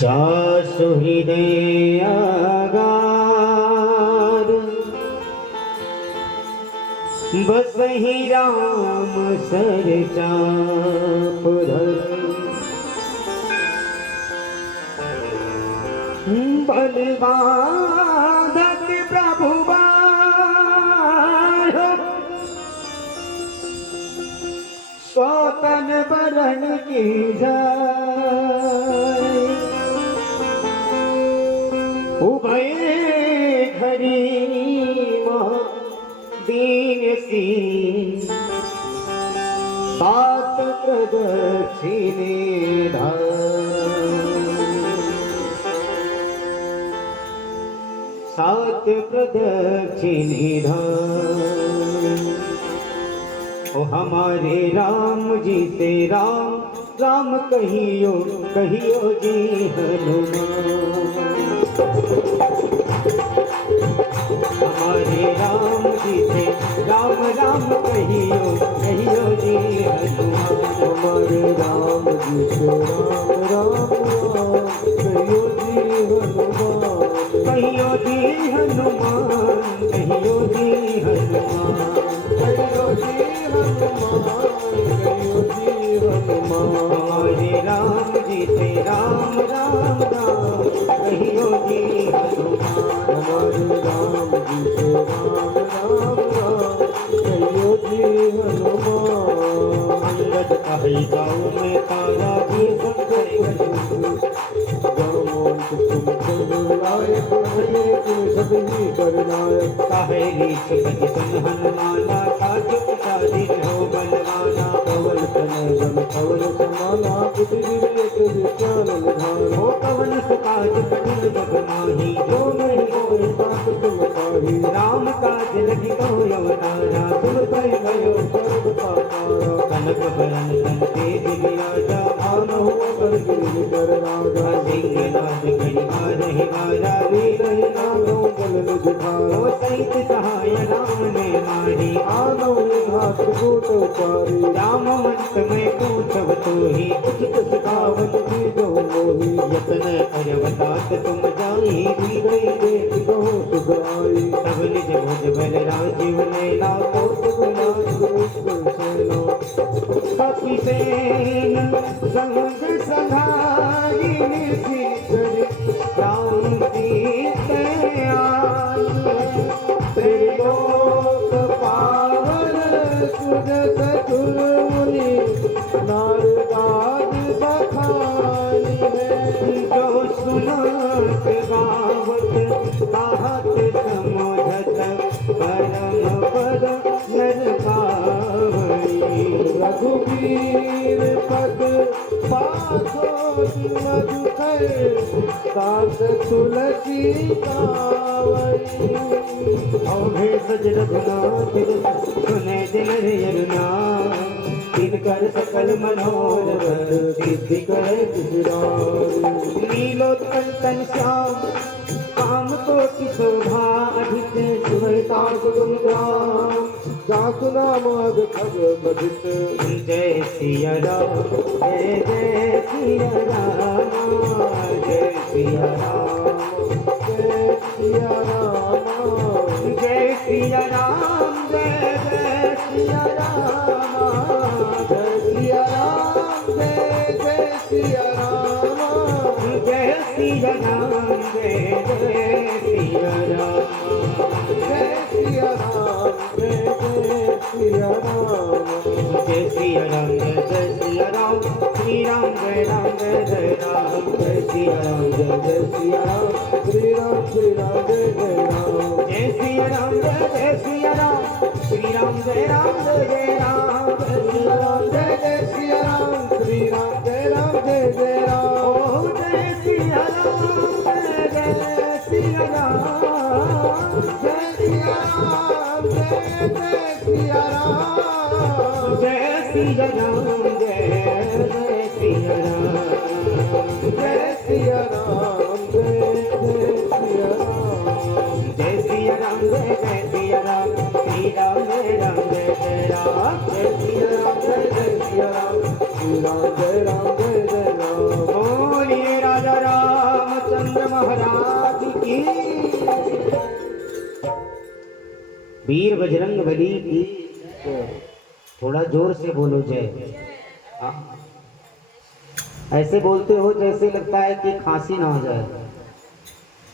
जासु हृदयागार बसहि Ram sir चाप बलबाधक प्रभु स्वतन बरन की जाय उभय घरी दीन सी सात प्रदक्षिणे सात प्रदक्षिणे ओ हमारे राम जी से राम राम कहियो कहियो जी हनुमान। हमारे राम जी से राम राम कहियो कहियो जी हनुमान। हमारे राम जी से राम राम कहियो जी हनुमान। कहियो जी हनुमान कहियो जी हनुमान कहियो जी हनुमान कहियो जी हनुमान। हमारे राम जी से राम राम राम कहियो जी हनुमान। हमारे राम जी से राम राम कहियो जी हनुमान। अंगद कही गाँव में तारा भी सभी करनायक काहेरी सुन हनुमाना काजु दिन हो बलवाना। पवन तनय बल पवन समाना बुद्धि विवेक विज्ञान निधान। हो पवन सुकाज कठिन जग माही जो नहीं होए बात तुम पाही। राम काज लगी को अवतारा तुम पर भयो सर्व पातारा कनक बरन तन तेज विराजा आन हो कर गिरि कर राजा। सिंह नाद कही मारहि मारा वीर ही आनो बल निज धारा ओ सहित सहाय राम ने मारी। आनो हाथ गोट उतारी। राम मंत में पूछब तो ही उचित सिखावत की जो मोही यतन करवतात तुम जाई दी गई देख कहो सुधाई। तब निज भुज बल राजीव नैना कोट कपि सेन संग संधारी निशिचर राम सीते आई। त्रिलोक पावन सुज सतुर मुनि नारदाद बखानी है। जो सुनत गावत कहत समझत परम पद नर पावई। रघुवीर पद पाथो मधुकर दास तुलसी कावई। औघे सज रघुनाथ सुने दिन यरुना तिनकर सकल मनोरथ सिद्धि करे नीलोत्पल श्याम काम को शोभा अधिक सुरता गुरुग्राम। जासु नामद खग बधित जय सिया राम जय जय सिया राम जय सिया राम जय सिया राम जय सिया राम जय जय सिया राम जय सिया राम जय जय सिया राम जय सिया राम जय जय सिया राम जय सिया राम जय जय सिया राम जय सिया राम जय जय सिया राम श्री राम जय जय राम जय सिया राम जय जय सिया राम श्री राम जय जय राम जय सिया राम जय सिया राम श्री राम जय जय राम जय सिया राम जय जय सिया राम श्री राम जय जय राम। ओ जय सिया राम जय सिया राम जय सिया राम जय जय सिया राम जय सिया राम जय सिया राम जय सिया राम जय सिया राम जय सिया राम जय सिया राम श्री राम जय जय राम जय सिया राम जय वीर बजरंग बली की। थोड़ा जोर से बोलो जय। हाँ। ऐसे बोलते हो जैसे लगता है कि खांसी ना हो जाए।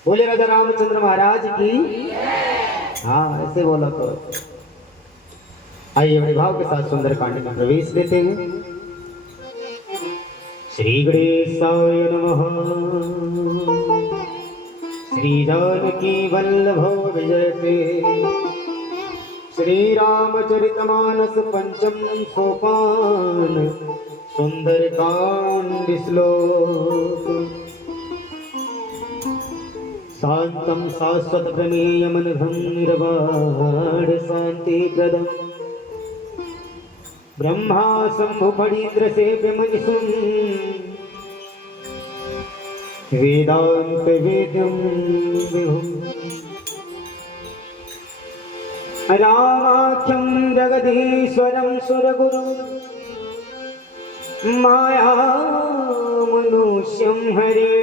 बोले राजा रामचंद्र महाराज की। हाँ ऐसे बोला तो। आइए बड़े भाव के साथ सुंदर कांड में प्रवेश देते हैं। श्री गणेशाय नमः। श्री जानकी वल्लभो विजयते। श्री रामचरितमानस पंचम सोपान सुंदरकांड श्लोक। शांतं शाश्वत प्रमेयमनघं निर्वाण शांति प्रदम् ब्रह्मा शंभु फणीन्द्र सेव्य मनिषुं वेदांत वेद्यं विभुम् रामाख्यं जगदीश्वरं सुरगुरुं माया मनुष्यं हरे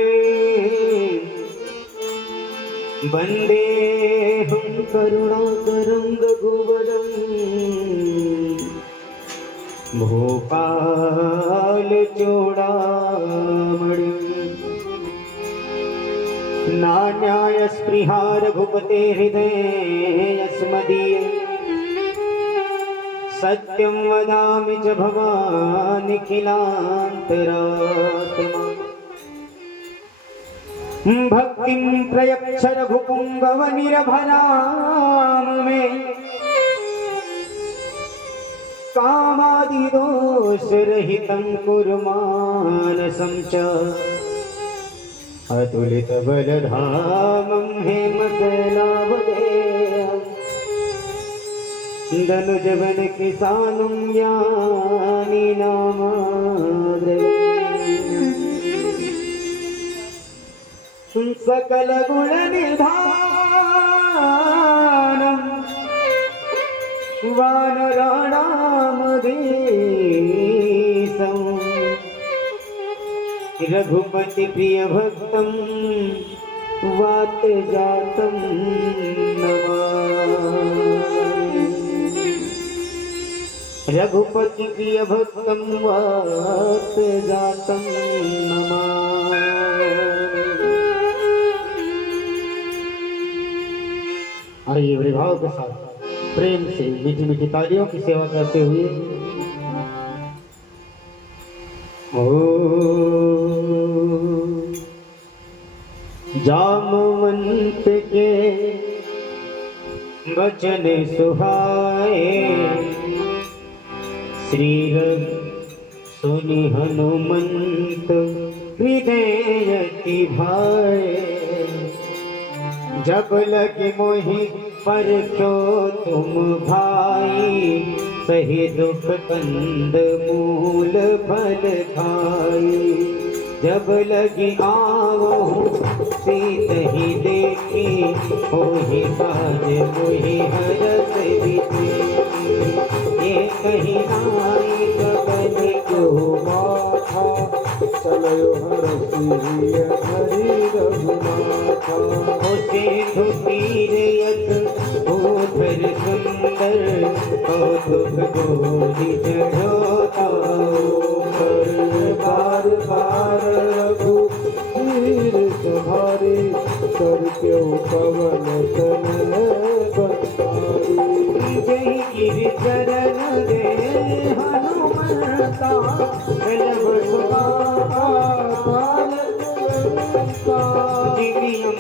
वन्देऽहं करुणाकरं रघुवरं भोपाल चूड़ामणिं नान्याय स्पृहा रघुपते हृदयेऽस्मदीयं सत्यं वदामि च भवानिखिलान्तरात्मा भक्तिं प्रयच्छ रघुपुंगवनिरभराम मे कामादिदोषरहितं कुरु मानसं च अतुलितबलधामं हेमशैलावदेहं धनुजवन किसानं यानि नामादरम् सकल गुण निधानम वानराणामधीशं रघुपति प्रिय भक्तं वात जातं नमामि। रघुपति प्रिय भक्तं वात जातं नमामि। आइए बड़े भाव के साथ प्रेम से मीठी मीठी तालियों की सेवा करते हुए ओ जामवंत के वचन सुहाए श्री सुनि हनुमंत हृदय की भाए जब लगे मोहि पर क्यों तुम भाई सही दुख कंद मूल फल खाई जब लगी आओ सीत ही देखी होहि बाज मोहि हरस बीती ये कहीं आई कबल को माथा चलो हरसी हरि रघुनाथा होते धुतीर यत ओधर सुंदर कौतुक गोरी चढ़ोता बार बार रघु वीर तुम्हारी करके पवन तन बंधारी जय गिरि चरण दे हनुमंता बलव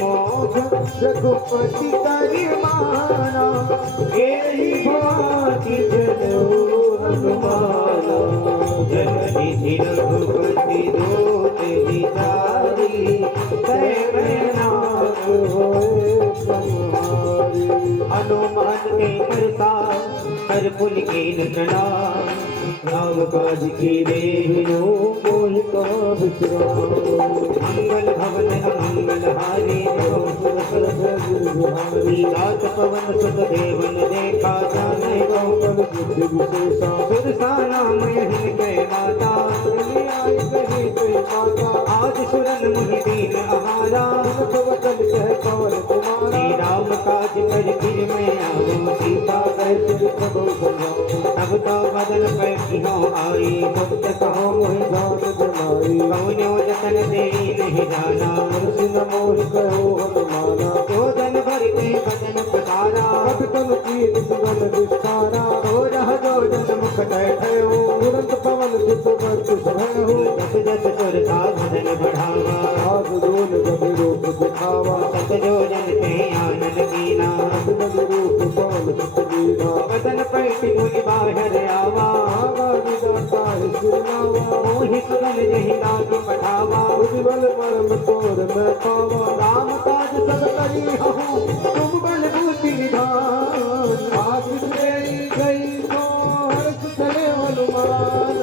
मोघ रघुपति करिमाना एहि भाति जनो हनुमाना जगदीश रघुपति दूत विचारी दैवनाथ होए संहारी हनुमान के प्रसाद हर पुल के नंदना राम काज की देविनो मोहि का विश्राम मंगल भवन अमंगल हारी रात पवन सुत देवन देखा जाने कौन बुद्धि विशेषा सुरसा नाम यही के माता आई कही कोई माता आज सुरन मुहि दीन आहारा वचन कह पवन कुमारा राम काज कर फिर मैं आऊं सीता बहु समझाऊं तब तो बदन बैठियों आई सत्य कहो मोहि जान जमाई कौनो जतन दे नहीं जाना हर्षि न मोहि कहो हनुमाना जो जन भर के बदन पतारा कट तन कीन सुगन विस्तारा तो रह जो जन मुख बैठो तुरंत पवन चित वर्ष सहु जस जस सुर का भजन बढ़ावा आग डोल गति रूप दिखावा सत जो जन के आनंद कीना गति रूप पवन चित दीना बदन पैठी मुनि बाहर आवा आवा विदाता है सिरनावा मोहि सुगन जहि लाग पठावा उज्ज्वल परम तोर मैं पावा राम काज सब करी हूँ तुम बल बूति निधान आशीष गई गई तो हर्ष चले हनुमान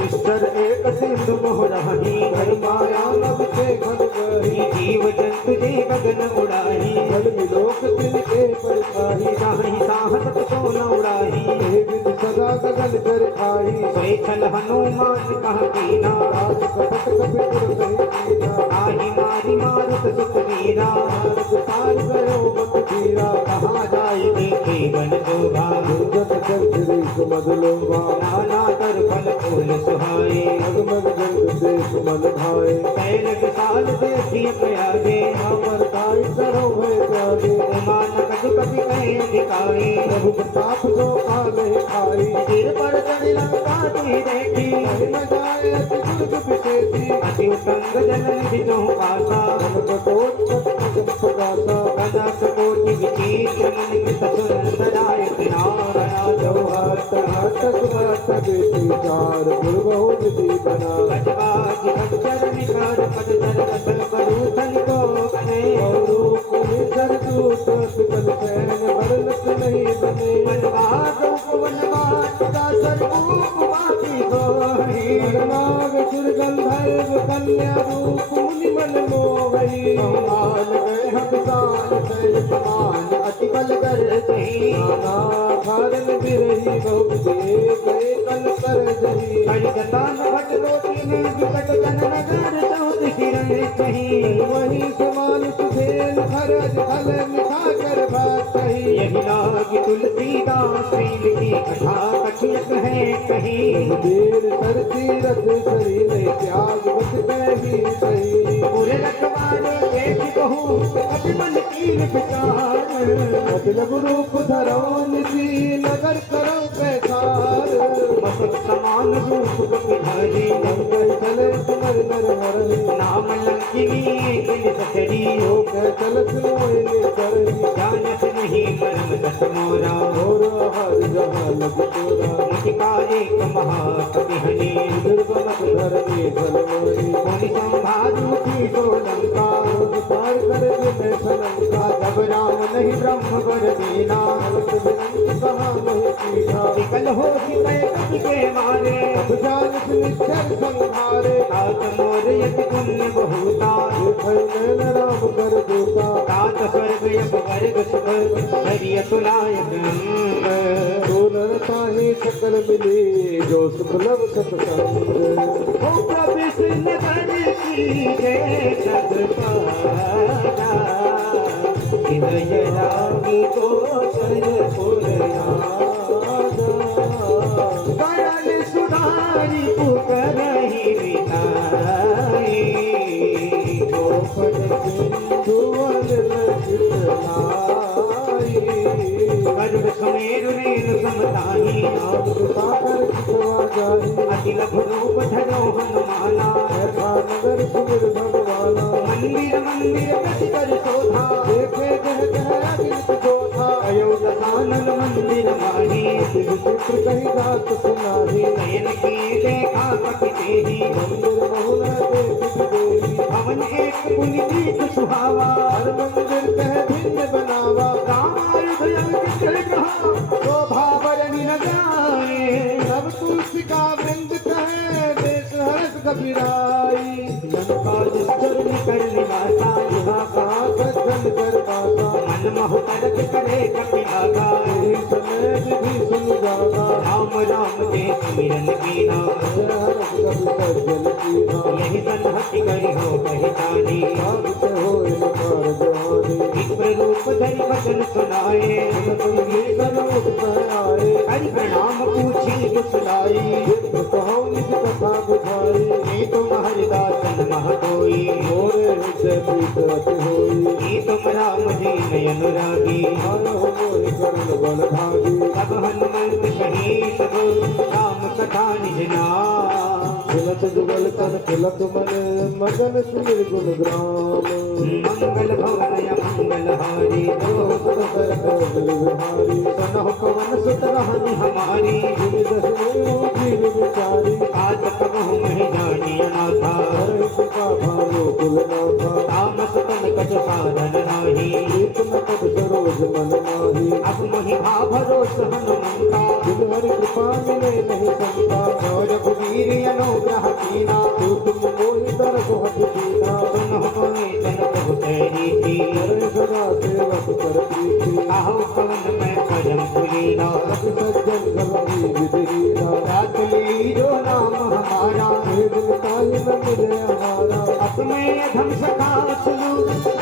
निश्चर एक सिंधु मोहराही हर माया लब से घट गई जीव जंतु जी गगन उड़ाही जल मिलोक तिनके परछाई नाही साहस तो न उड़ाही हे विधि सदा गगन कर खाई सोई छल हनुमान कह कीना राज कपट कपिपुर कही कीना नाही मारी मारुत सुत वीरा नारद पार गयो मत धीरा कहाँ जाय देखे बन शोभा जत चंद्र सुमद लोभा नाना कर फल फूल सुहाए जगमग जग देश मन भाए कैल विशाल देखिए प्रयागे अमर ताई करो है त्यागे मान कछु कभी कहे दिखाए प्रभु प्रताप जो काल है खाई सिर पर चढ़ी लंका दी देखी कहीं न जाए अति दुर्ग विशेषी अति उत्तंग जन निधि जो पासा मन कटोट जग प्रकाशा कनक कोटि विचित्र मन कृत सुंदराय नारायण जो हट हटक मरत बेटी चार गुरबहु निधि बना गजबाज खच्चर निकर पद धर कसल करू धन को बने और रूप निधर दूत सुकल सैन वर्णक नहीं बने मनवाद उपवनवाद दासर रूप माती गोही नाग सुरगंधर्व कन्या रूप मुनि मन मोहई कमाल गए हबसान सैल समान अति बल कर जही नाना कारण बिरही बहुत दे गए कल कर जही कलिकतान भट रोटी में विकट जन नगर चौथ हिरण कही वही समान सुधेल खरज फल मिठा कर बात कही यही लाग तुलसीदास प्रेम की कथा कथियत है कही देर सर तीरथ सरी नहीं त्याग बस कही सही पूरे रखवारे देख कहूँ कभी मन की विचार मतलब रूप धरो निसी नगर करो पैसार मसक समान रूप कपिधारी लंकर चले तुमर नर हरही नाम लंकिनी दिल सचरी हो कह चलत मोहिनी करही जानत नहीं मरम दस मोरा और हर जहाँ लग तोरा मुझका एक महाकवि हनी दुर्गमक धरनी धनमोरी मुनि संभालू की तो लंका पार कर मैं सलंका जब राम नहीं ब्रह्म वर दीना कहाँ नहीं कीना विकल हो मैं कपि के मारे अब जान निश्चर संहारे तात मोर यति पुण्य बहुता नैन राम कर दूता तात स्वर्ग यप वर्ग सुख हरिय तुलायक सोनरता ही सकल मिली जो सुखलव सतसंग ओ प्रविश नगर की जय जग पाना हृदय रागी को सरपुर करल सुधारी पुकरहि विताई गर्भ सुमेरु रेणु समताही अति लघु रूप धरो हनुमाना नगर सुमिर भगवाना मंदिर मंदिर प्रति कर शोभा देखे जह जह अगित जोधा अयोध्यानंद मंदिर माही विचित्र कही बात सुनाही नयन की देखा कपि तेहि मंदिर बहुना देख देही भवन एक पुनि प्रीत सुहावा हर मंदिर कह भिन्न बनावा रामायुध अंकित कहा शोभा बरनि न जाए सब तुलसी का वृंद कहे देश हर्ष कबीराई लंका दुष्कर निकर निवासा यहाँ कहाँ सज्जन कर पासा मन मोह करत करे कपि लागा यही समय विधि सुन जागा राम राम के सिमरन कीना जय हर्ष कबि सज्जन कीना यही संहति करि हो पहचानी भागते हो इनकार जहानी विप्र रूप धरि वचन सुनाए ये सर्वोत कह आए हरि प्रणाम पूछी कुशलाई जित कहो निज कथा बुझाई ये तुम हरिदासन मह कोई मोरे हृदय प्रीत अति होई ये तुम राम जी अनुरागी आयो हो मोहि करण बल भागी सब हनुमंत कही सब राम कथा निज नाम तिलक जुगल तन तिलक मन मगन सुमिर गुण ग्राम मंगल भवन मंगल हारी बिहारी सुनो पवन सुत रहनी हमारी जीव विचारी आज कबहु महि जानी अनाथा का भालो कुलनाथा तामस तन कछ साधन नाही एक न पद सरोज मन माही अब मोहि भरोस हनुमंता जिन हरि कृपा मिले नहीं संता जो रघुवीर अनुग्रह कीना तू तुम मोहि तर बहुत दीना सुनो मोहि जन प्रभु तेरी थी करे सदा सेवक कर प्रीति आहु पवन मैं करम पुलीना अति सज्जन गलवी विधिहीना रात ली जो नाम हमारा हे दिन ताहि न मिले हमारा अपने धम सखा सुनु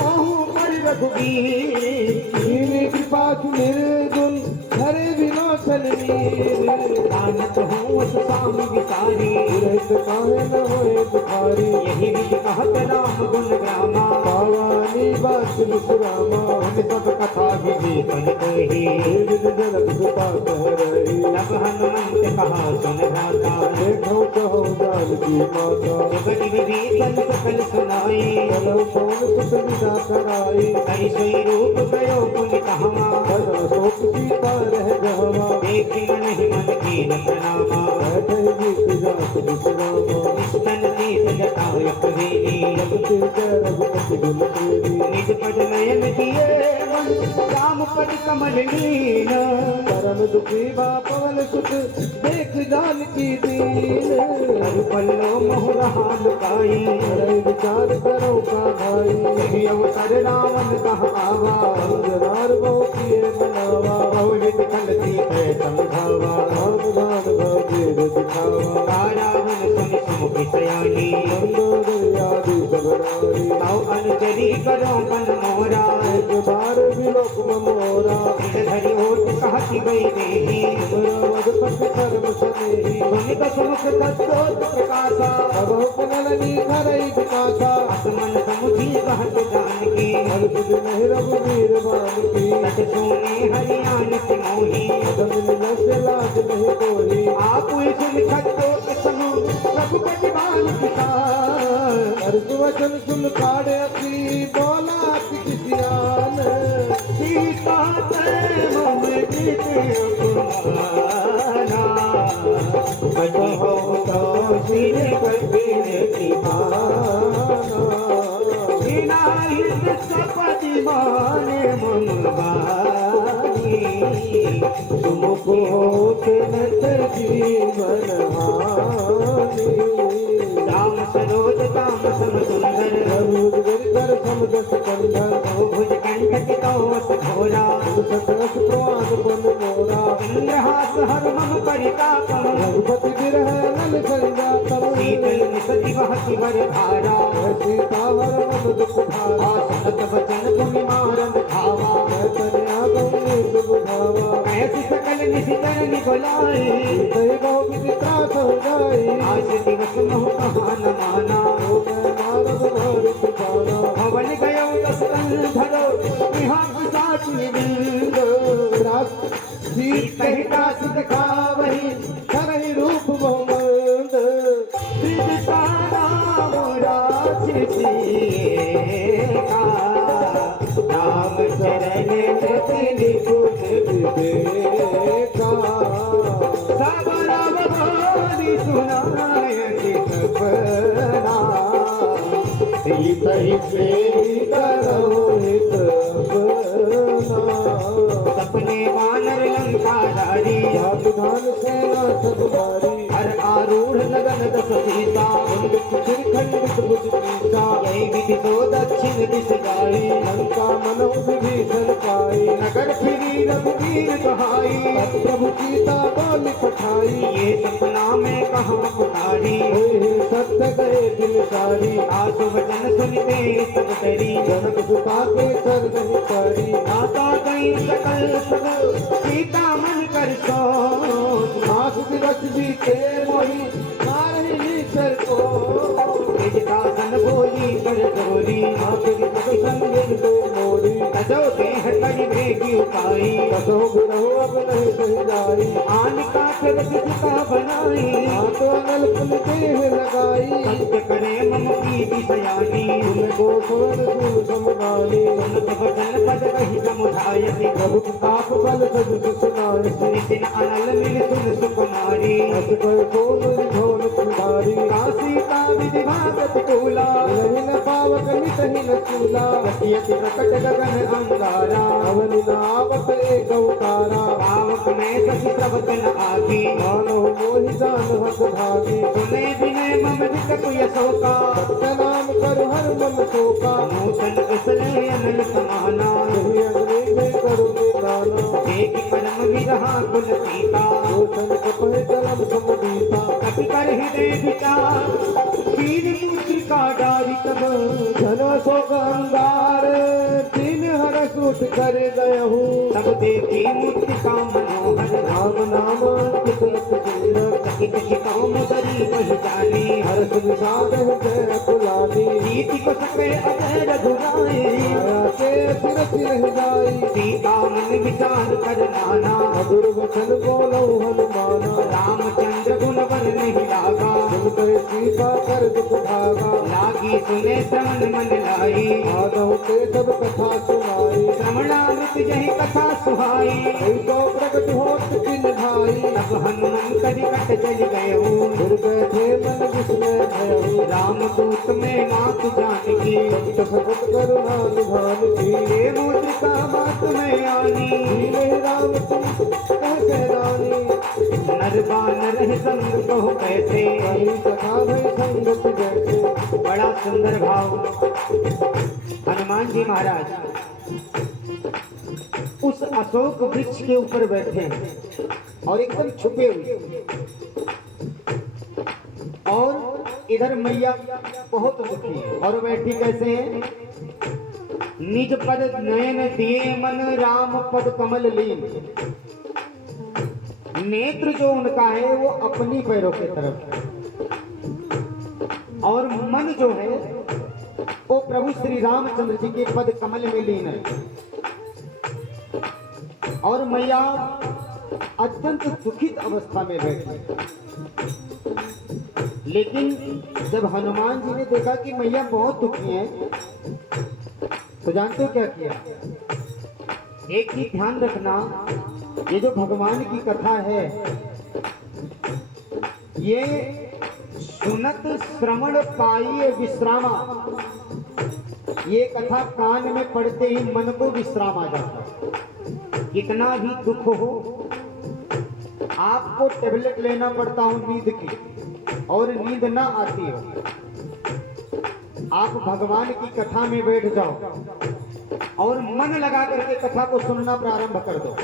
ओहु पर रघुवीर दीनी कृपा निर्गुण हरे विनाशन मीर जानत हूँ उस स्वामी विचारी रहित काहे न होए दुखारी यही विधि कहत राम गुण ग्रामा पावानी बात विश्रामा हम सब कथा विवेकन कही हे विद जनक कृपा कह रही तब हनुमंत कहा सुन भ्राता देखो कहो जानकी माता जगत विभीषण सकल सुनाई चलो कौन सुत विदा कराई कई सोई रूप गयो पुन कहवा सदा शोक सीता रह जहवा देखी मन ही मन की न प्रणामा बैठे गीत जात विश्रामा निस्तन शीस जटायक वेली जगते जय रघुपति गुण तेरी निज पद नयन दिए मन राम पद कमल लीन परम दुखी बा पवन सुत देख जानकी दीन हर पल्लो मोहरा लुकाई हरे विचार करो का भाई यही अवसर रावण कहा आवा अंजनार बहु किए बनावा बहुविध खलती है समझावा राम धाम भागे दिखावा रावण सुन सुमुख सयानी मंदोदर आदि सब नारी आओ अनुचरी करो मन मोरा एक बार विलोक मोरा धरि ओट कहती गई देही मधुपति कर्म सनेही सुनित सुमुख तत्वोत प्रकाशा अबहु पुनरनी खरई विकासा असमन समुझी कहत जानकी हर तुझ नहीं रघुवीर मान की तट सोने हरियाण से मोही अदम निलस लाज नहीं कोई आप सुन खत्तोत समु रघुपति बाल किसान अर्ज वचन सुन काड़े अति बोला अति किसियान सीता ते मोह जीत अपमाना कटी हो तो सिर कबीर दीवाना बिना हित सपति माने मंगवानी तुमको होते नत जीवन हानि राम सरोज काम सम सुंदर रघुज गिरधर समदस कंधर भुज कंठ कितोस घोरा सतरस प्रवाद बन मोरा इंद्रहास हर मम परितापम रघुपति बिरह नल संजातम शीतल निसति वहति वर धारा सीता हर मन दुख भारा सत वचन पुनि मारन खावा तनया गंगीत बुझावा कैसी सकल निशितर निगुलाई कही बहु विधि त्रास हो जाई आज दिवस मोह कहा न माना ओ मैं नारद भारी सुखाना भवन गयो दस धरो निहार साची बिंद सीत ही दास दिखावही करही रूप बहुमंद विदिता राम राक्षसी का राम चरण रति निपुण विवेका सब राम बोली सुनायति सपना सीत ही से करो हित सपने वानर लंकाधारी जात धान सेना सतवारी हर आरूढ़ लगन दस सीता सिर खंडित भुज पीसा यही विधि सो दक्षिण दिश जाई लंका मनो विभीषण पाई नगर फिरी रघुवीर कहाई प्रभु सीता बोल पठाई ये सपना में कहाँ पुकारी होए सत्य गए दिल सारी आसु वचन सुनते सब डरी जनक सुता के सर नहीं पारी माता गई सकल सब सीता मन कर सो बस बीते मोही मारही सर को सन बोली कर जोरी आखिर तक संगिन को मोरी तजो देह करी भेगी उपाई कसो गुरहो अब नहीं कही जाई आन का फिर किसका बनाई हाथ अनल पुल देह लगाई सत्य करे मम की सयानी तुमको सुन सुन समगाई सुनत बचन पद कही समुझायसी प्रभु पाप बल सज सुनाई नितिन अनल मिल सुन सुकुमारी अस कर सोन झोल तुम्हारी काशी का विधि भागत कूला नहीं न पावक मिटहि न चूला कसियति प्रकट गगन अंगारा अवनि नावत एक अवतारा पावक में सखी प्रवत न आगी मानो मोहि जान हस भागी सुने विनय मम विकट यशोका सत्य नाम कर हर मम शोका नूतन कुशले अनल समाना यही अग्नि में करो निदाना एक परम विरहा कुल सीता रोशन कपह कलम समदीता कपि कर हृदय विचार वीर पुत्र का डारी तब धनो शोक अंगार तीन हर सूट कर गयहूँ तब देखी मूर्ति का मनोहर राम नाम कितलत सुंदर सकित चितौम करी वही जानी हर्ष विषाद हृदय कुलानी प्रीति को सके अजय रघुराए माया के सिर सिर जाई सीता मन विचार कर नाना मधुर वचन बोलो हनुमाना रामचंद्र गुण वर नहीं लागा तुम करे सीता कर दुख भागा लागी सुने श्रवण मन लाई आदव के सब कथा सुनाई श्रवणामृत जही कथा सुहाई ऐसो प्रकट होत किन भाई तब हनुमंत निकट चल गए फिर बैठे मन विस्मय भयहु राम दूत में मात जानकी संत सपत करुणा निधान की हे मुद्रिका मात में आनी नहीं राम तुम कहते रानी नर बानर है संग कहो कैसे कहीं कथा भई संगत जैसे बड़ा सुंदर भाव हनुमान जी महाराज उस अशोक वृक्ष के ऊपर बैठे हैं और एकदम छुपे हुए और इधर मैया बहुत दुखी है और बैठी कैसे है निज पद नयन दिए मन राम पद कमल लीन नेत्र जो उनका है वो अपनी पैरों की तरफ है और मन जो है वो प्रभु श्री रामचंद्र जी के पद कमल में लीन है और मैया अत्यंत दुखित अवस्था में बैठी। लेकिन जब हनुमान जी ने देखा कि मैया बहुत दुखी है तो जानते हो क्या किया? एक चीज ध्यान रखना, ये जो भगवान की कथा है ये सुनत श्रवण पाइए विश्रामा, ये कथा कान में पड़ते ही मन को विश्राम आ जाता है। कितना भी दुख हो आपको टेबलेट लेना पड़ता हो नींद की और नींद ना आती हो, आप भगवान की कथा में बैठ जाओ और मन लगा करके कथा को सुनना प्रारंभ कर दो,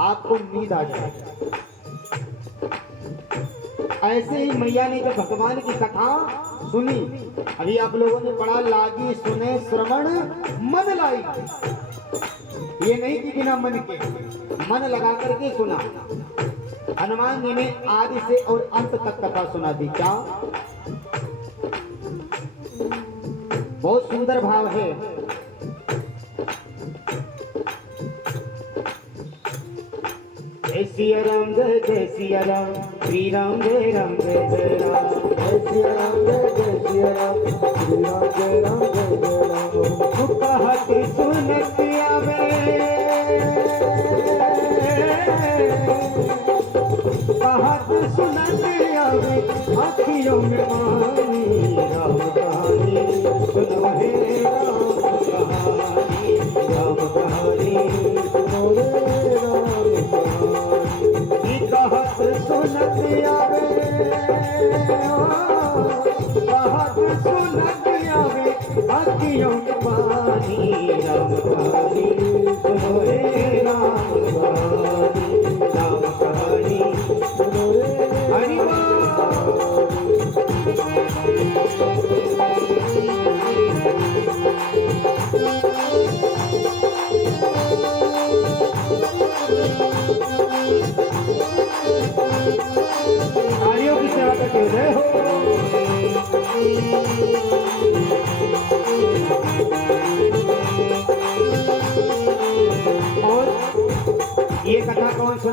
आपको नींद आ जाएगी। ऐसे ही मैया ने जब भगवान की कथा सुनी, अभी आप लोगों ने पढ़ा लागी सुने श्रवण मन लाई, ये नहीं कि बिना मन के, मन लगा करके सुना। हनुमान जी ने आदि से और अंत तक कथा सुना दी। क्या बहुत सुंदर भाव है। जय सिया राम जय सिया राम, श्री राम जय राम जय राम, जय सिया राम जय सिया राम, श्री राम जय राम जय राम। कहत सुनत आवे, कहत सुनत आवे अखियों में पानी, राम कहानी सुनो हे राम कहानी, राम कहानी सुनो रे राम कहानी। कहत सुनत आवे, कहत सुनत आवे अखियों में पानी, राम कहानी सुनो हे राम कहानी, राम कहानी सुनो रे हरि बोल।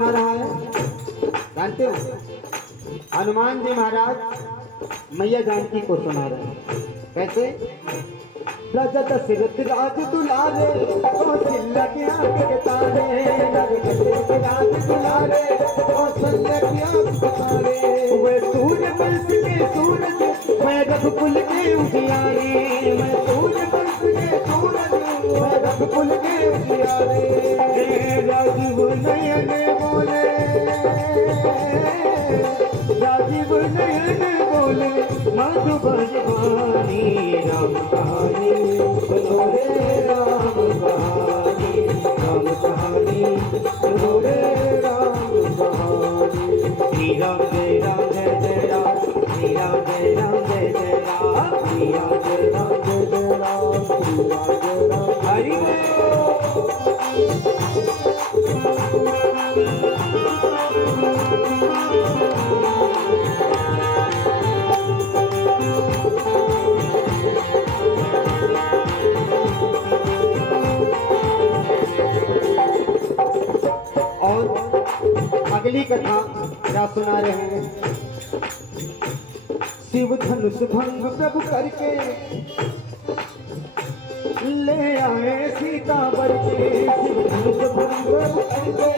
सुना रहा है, जानते हो? हनुमान जी महाराज मैया जानकी को सुना रहे हैं। कैसे? राजा दशरथ राज दुलारे, कौशल्या की आंख के तारे, राजा दशरथ राज दुलारे, कौशल्या की आंख के तारे, वे सूर्य वंश के सूरज, मैं रघुकुल के उजियारे, मैं सूर्य वंश के सूरज, मैं रघुकुल के उजियारे, राजीव नयन बोले, राजीव नयन बोले, मधुबन वाणी, राम कहानी सुनो रे, राम कहानी, राम कहानी सुनो रे, राम कहानी। श्री राम जय राम जय जय राम, श्री राम जय राम जय जय राम, श्री राम जय राम जय जय राम, श्री राम जय राम हरि बोल। अगली कथा क्या सुना रहे हैं? शिव धनुष भंग प्रभु करके ले आए सीता वर के, शिव धनुष भंग प्रभु करके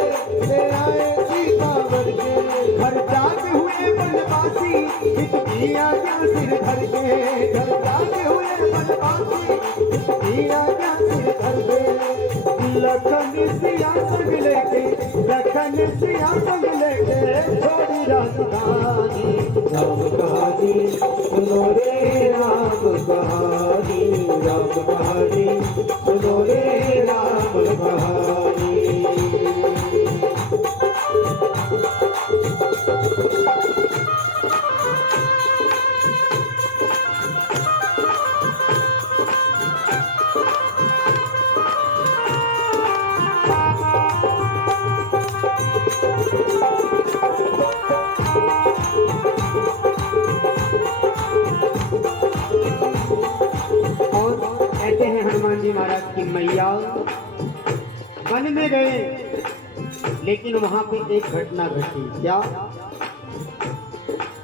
ले आए सीता वर के, घर जाके हुए बनवासी, इसकी आज्ञा सिर धर के, घर जाके हुए बनवासी, इसकी आज्ञा सिर धर के, लखन सिया संग लेके, लखन सिया संग लेके, छोड़ी राजधानी, राम कहानी सुनो रे, राम कहानी, राम कहानी सुनो रे, राम कहानी। हनुमान जी महाराज की मैया वन में गए, लेकिन वहां पे एक घटना घटी। क्या?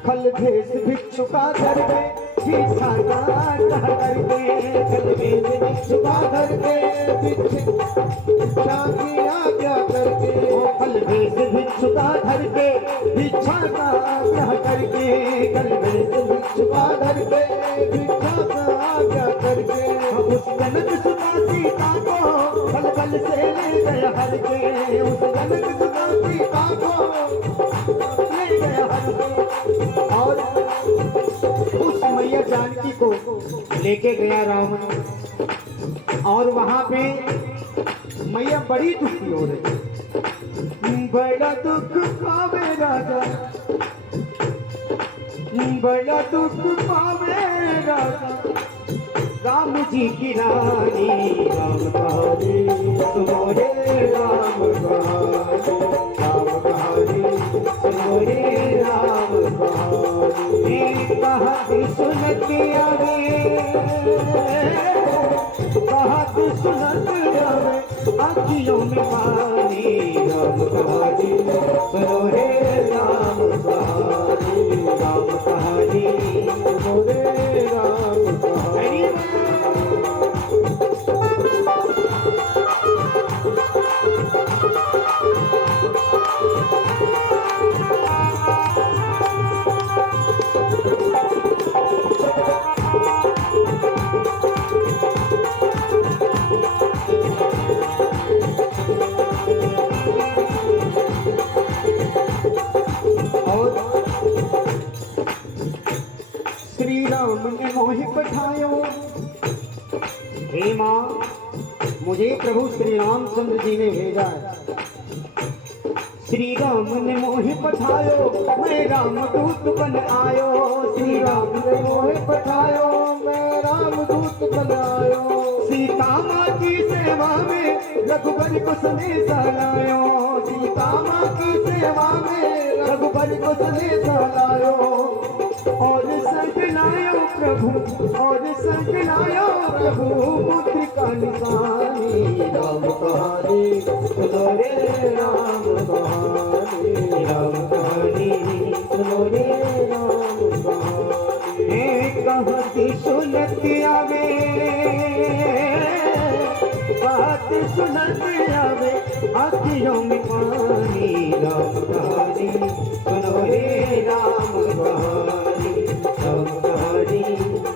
खल भेष भिक्षु का धर के, भिक्षा का करके, खल भेष भिक्षु का धर के, भिक्षा की आज्ञा करके, खल भेष भिक्षु का धर के, भिक्षा का आज्ञा करके, खल भेष भिक्षु का धर के, भिक्षा का आज्ञा करके, उस जनक सुता सीता को बल बल से ले गया हर के, उस जनक सुता सीता को ले गया हर के, और उस मैया जानकी को लेके गया रावण, और वहां पे मैया बड़ी दुखी हो रही, बड़ा दुख पावे राजा, बड़ा दुख पावे राजा, राम जी की रानी, राम कहानी सुनो रे, राम कहानी, राम कहानी सुनो रे, राम कहानी, कहानी सुनत आवे, कहानी सुनत आवे, आँखियों में पानी, राम कहानी सुनो रे, राम कहानी, राम कहानी सुनो रे, राम कहानी। श्री राम ने मोहि पठायो, हे माँ मुझे प्रभु श्री रामचंद्र जी ने भेजा है। श्री राम ने मोहि पठायो, मैं रामदूत बन आयो, श्री राम ने मोहि पठायो, मैं रामदूत बन आयो, सीता माँ की सेवा में रघुबर को संदेशा लायो, सीता माँ की सेवा में रघुबर को संदेशा लायो, और सजना लायो प्रभु और संग लायो प्रभु पुत्र का निशानी राम कहानी सुनो रे राम कहानी राम कहानी सुनो रे राम कहानी कहानी सुनत आवे बात सुनत आवे आँखियों में पानी राम कहानी सुनो रे राम कहानी राम कहानी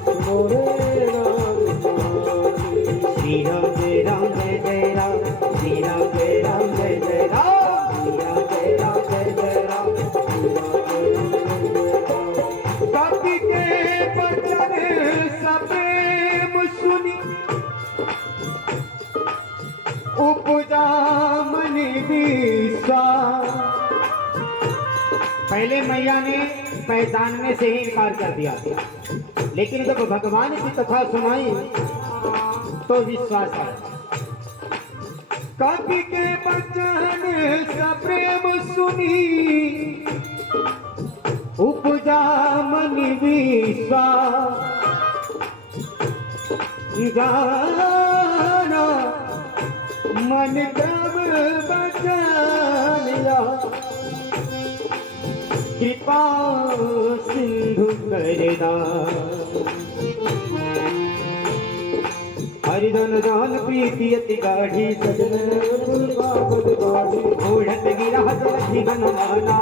सुनो रे राम कहानी श्री राम जय राम जय जय राम श्री राम जय राम जय जय राम श्री राम जय राम जय जय राम श्री राम जय राम जय जय राम कपि के बचन सब सुनी उपजा मन विश्वास। पहले मैया ने पहचानने से ही इनकार कर दिया, लेकिन जब भगवान की कथा सुनाई तो विश्वास आया। कपि के बचन सप्रेम सुनी उपजा मन विश्वास। जाना मन क्रम बचालिया कृपा सिंधु करदा। हरिधन जान प्रीति अति गाढ़ी सजन बाबद गाढ़ी ओढ़त गिरहत लखी घनवाना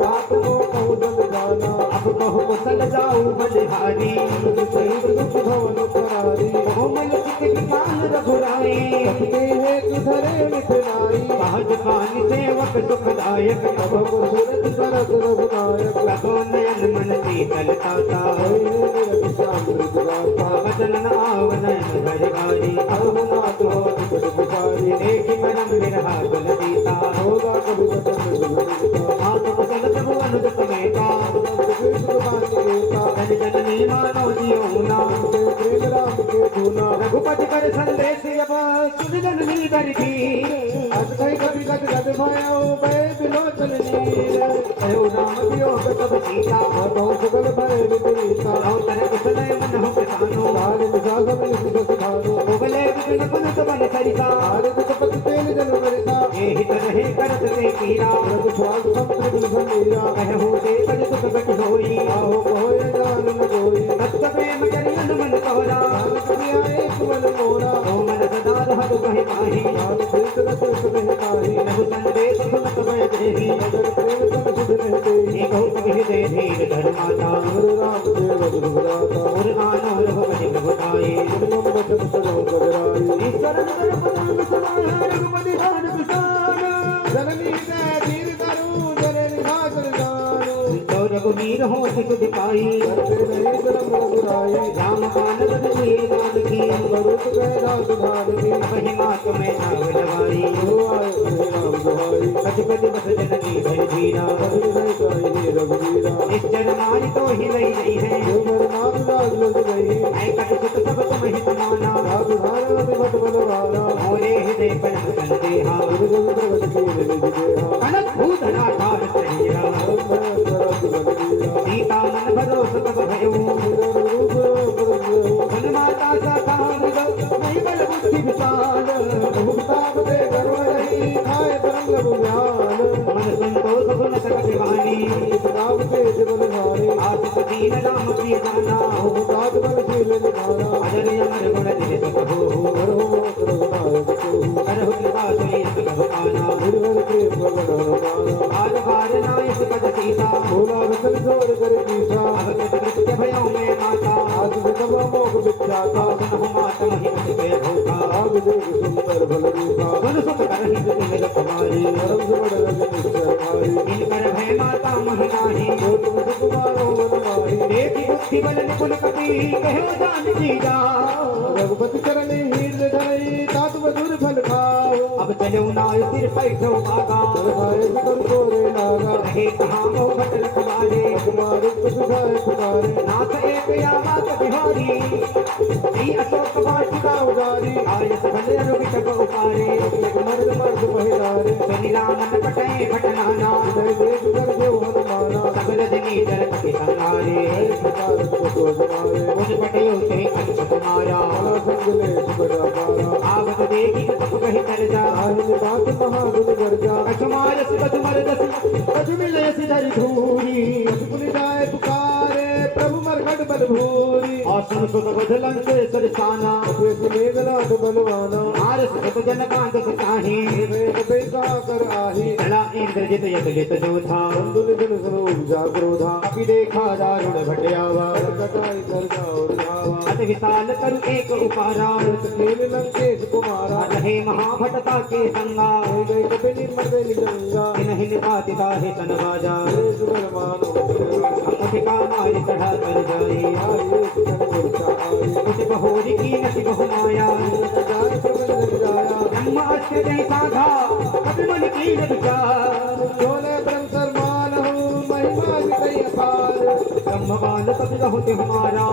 तात को कौदल गाना अब कहो कुशल जाऊ बलिहारी दुख भवन फरारी कोमल चित विशाल रघुराई कहते हैं किधरे मिथुनाई सहज पानी सेवक सुखदायक तब सूरज सरस रघुनायक लगो नयन मन शीतल ताता वचन आवन हरिवारी अहुना तो पुकारी देखी परम विरहा कुल सीता होगा कभी हाथ कुशल प्रभु अनुज समेता जन जननी मानो जियोना प्रेम राम के धूना रघुपति कर संदेश अब सुन जननी दरदी अस कहीं कभी गद गद भयो भय बिलोचन नीर कहो राम वियोग तब सीता बहु सुगल भय विपरीता रहो तर कुशल मन हो किसानो लाल निसागम निस सुधानो बोले विजन पुन सबन सरिता आरे दुपति तेल जन वरिता एहि तरह करत से पीरा रघु स्वाल समुद्र समीरा कहु ते कज सुख गट होई आहो होय जान न कोई सत्य प्रेम करियन मन तोरा नानक एक मन मोरा ओ मन सदा रहु कहि पाहि नाम प्रीत रत कहि पाहि नहु संदेश सुनत भय देहि अगर प्रेम तन सुध रहते हे कहु कहि दे धीर धर्माता गुरु राम देव गुरुदाता और आनो रहो कहि प्रभुताए गुरु वचन सजो कबराई ईश्वर नगर पदान समाय रघुपति भान प्रसाद जननी के धीर करू जने निभाकर जानो तो रघुवीर हो सिख दिखाई करते नहीं जन्म रघुराई राम कान बद लिए जान की बरुत गए रात धान की वही मात में नाव लगाई गुरु आए राम दुहाई कटपति बस जननी भय धीरा कभी नहीं कहीं रघुवीरा निश्चर मारी तो ही नहीं है उमर नाम लाज लग गई मैं कट सुत सब तुम ही समाना राज धारा विभट बलवाना मोरे हृदय पर संदेहा गुरु गुरु प्रगट की निज देहा कनक भूधरा ठार सरिया सीता मन भरोस तब भयो मन माता साकार नहीं बल बुद्धि विशाल भूताप दे गर्व रही खाए परम लघु ज्ञान मन संतोष गुण सकत वाणी प्रताप तेज बल भारी आशिष दीन राम प्रिय जाना भूतात बल शील निधाना अजर अमर गुण दिने सुख हो करहु मोक्ष रघुनायक को करहु कृपा सुनी सुख पाना गुरुवर प्रेम गगन रमाना आर बार नायक पद सीता भोला वचन जोर कर पीछा भगत कृत्य भयो में माता आज विधवा मोह विख्याता सुनहु मात महिमत के भूखा आग देख सुंदर भल रूपा मन सुख करहि विधि रखवारी धर्म से बड़ रज निश्चय भारी इन कर भय माता महिमाही जो तुम सुख मारो मनमाही देखी बुद्धि बल निपुण कपि कहो जान की जा रघुपति चरण हीर धरई तात मधुर फल खाओ अब चलो नाय सिर पैठो भागा भाई कर तोरे नागा रहे कहाँ मोह भट रखवारे कुमार कुछ जाए कुमारे नाथ एक आवाज बिहारी श्री अशोक वाटिका उदारी आय सफल अनुगित उपारे मर्द मर्द महिलारे शनि रामन पटय घटनाना देख कर जो हनुमाना सगल दिनी जरत के संहारे प्रकार को जमावे मुझ पटयो ते अंश तुम्हारा बड़ा संगले बड़ा पारा आवत देखी तप कही कर जा आहिल बात महागुण गर्जा कछुमार सुत मर दसी कछु मिले सिधर धूरी पुनि जाए पुकारे प्रभु मरघट बल भूरी और सुन सुत बुधलन से सरसाना मेघनाथ बलवाना आर सुत जन कांत सताही वेद बेका कर आही चला इंद्रजित यदलित जो था बंधुन जन सरोज जागरोधा अभी देखा दारुण भटयावा कटाई कर और धावा अत विशाल तरु एक उपारा खेल लंकेश कुमारा रहे महाभटता के संगा गए कपिनी मर्दे गंगा नहीं निपातिता है तनवाजा सुबर मानो मुझका मारी चढ़ा कर जाए कुछ बहोरी की नसी बहुमाया जाए प्रबंध जाया ब्रह्म अस्य जैसा था कभी मन की न विचार बोले ब्रह्म सलमान हूँ महिमा विजय अपार ब्रह्मवान कभी बहुत हमारा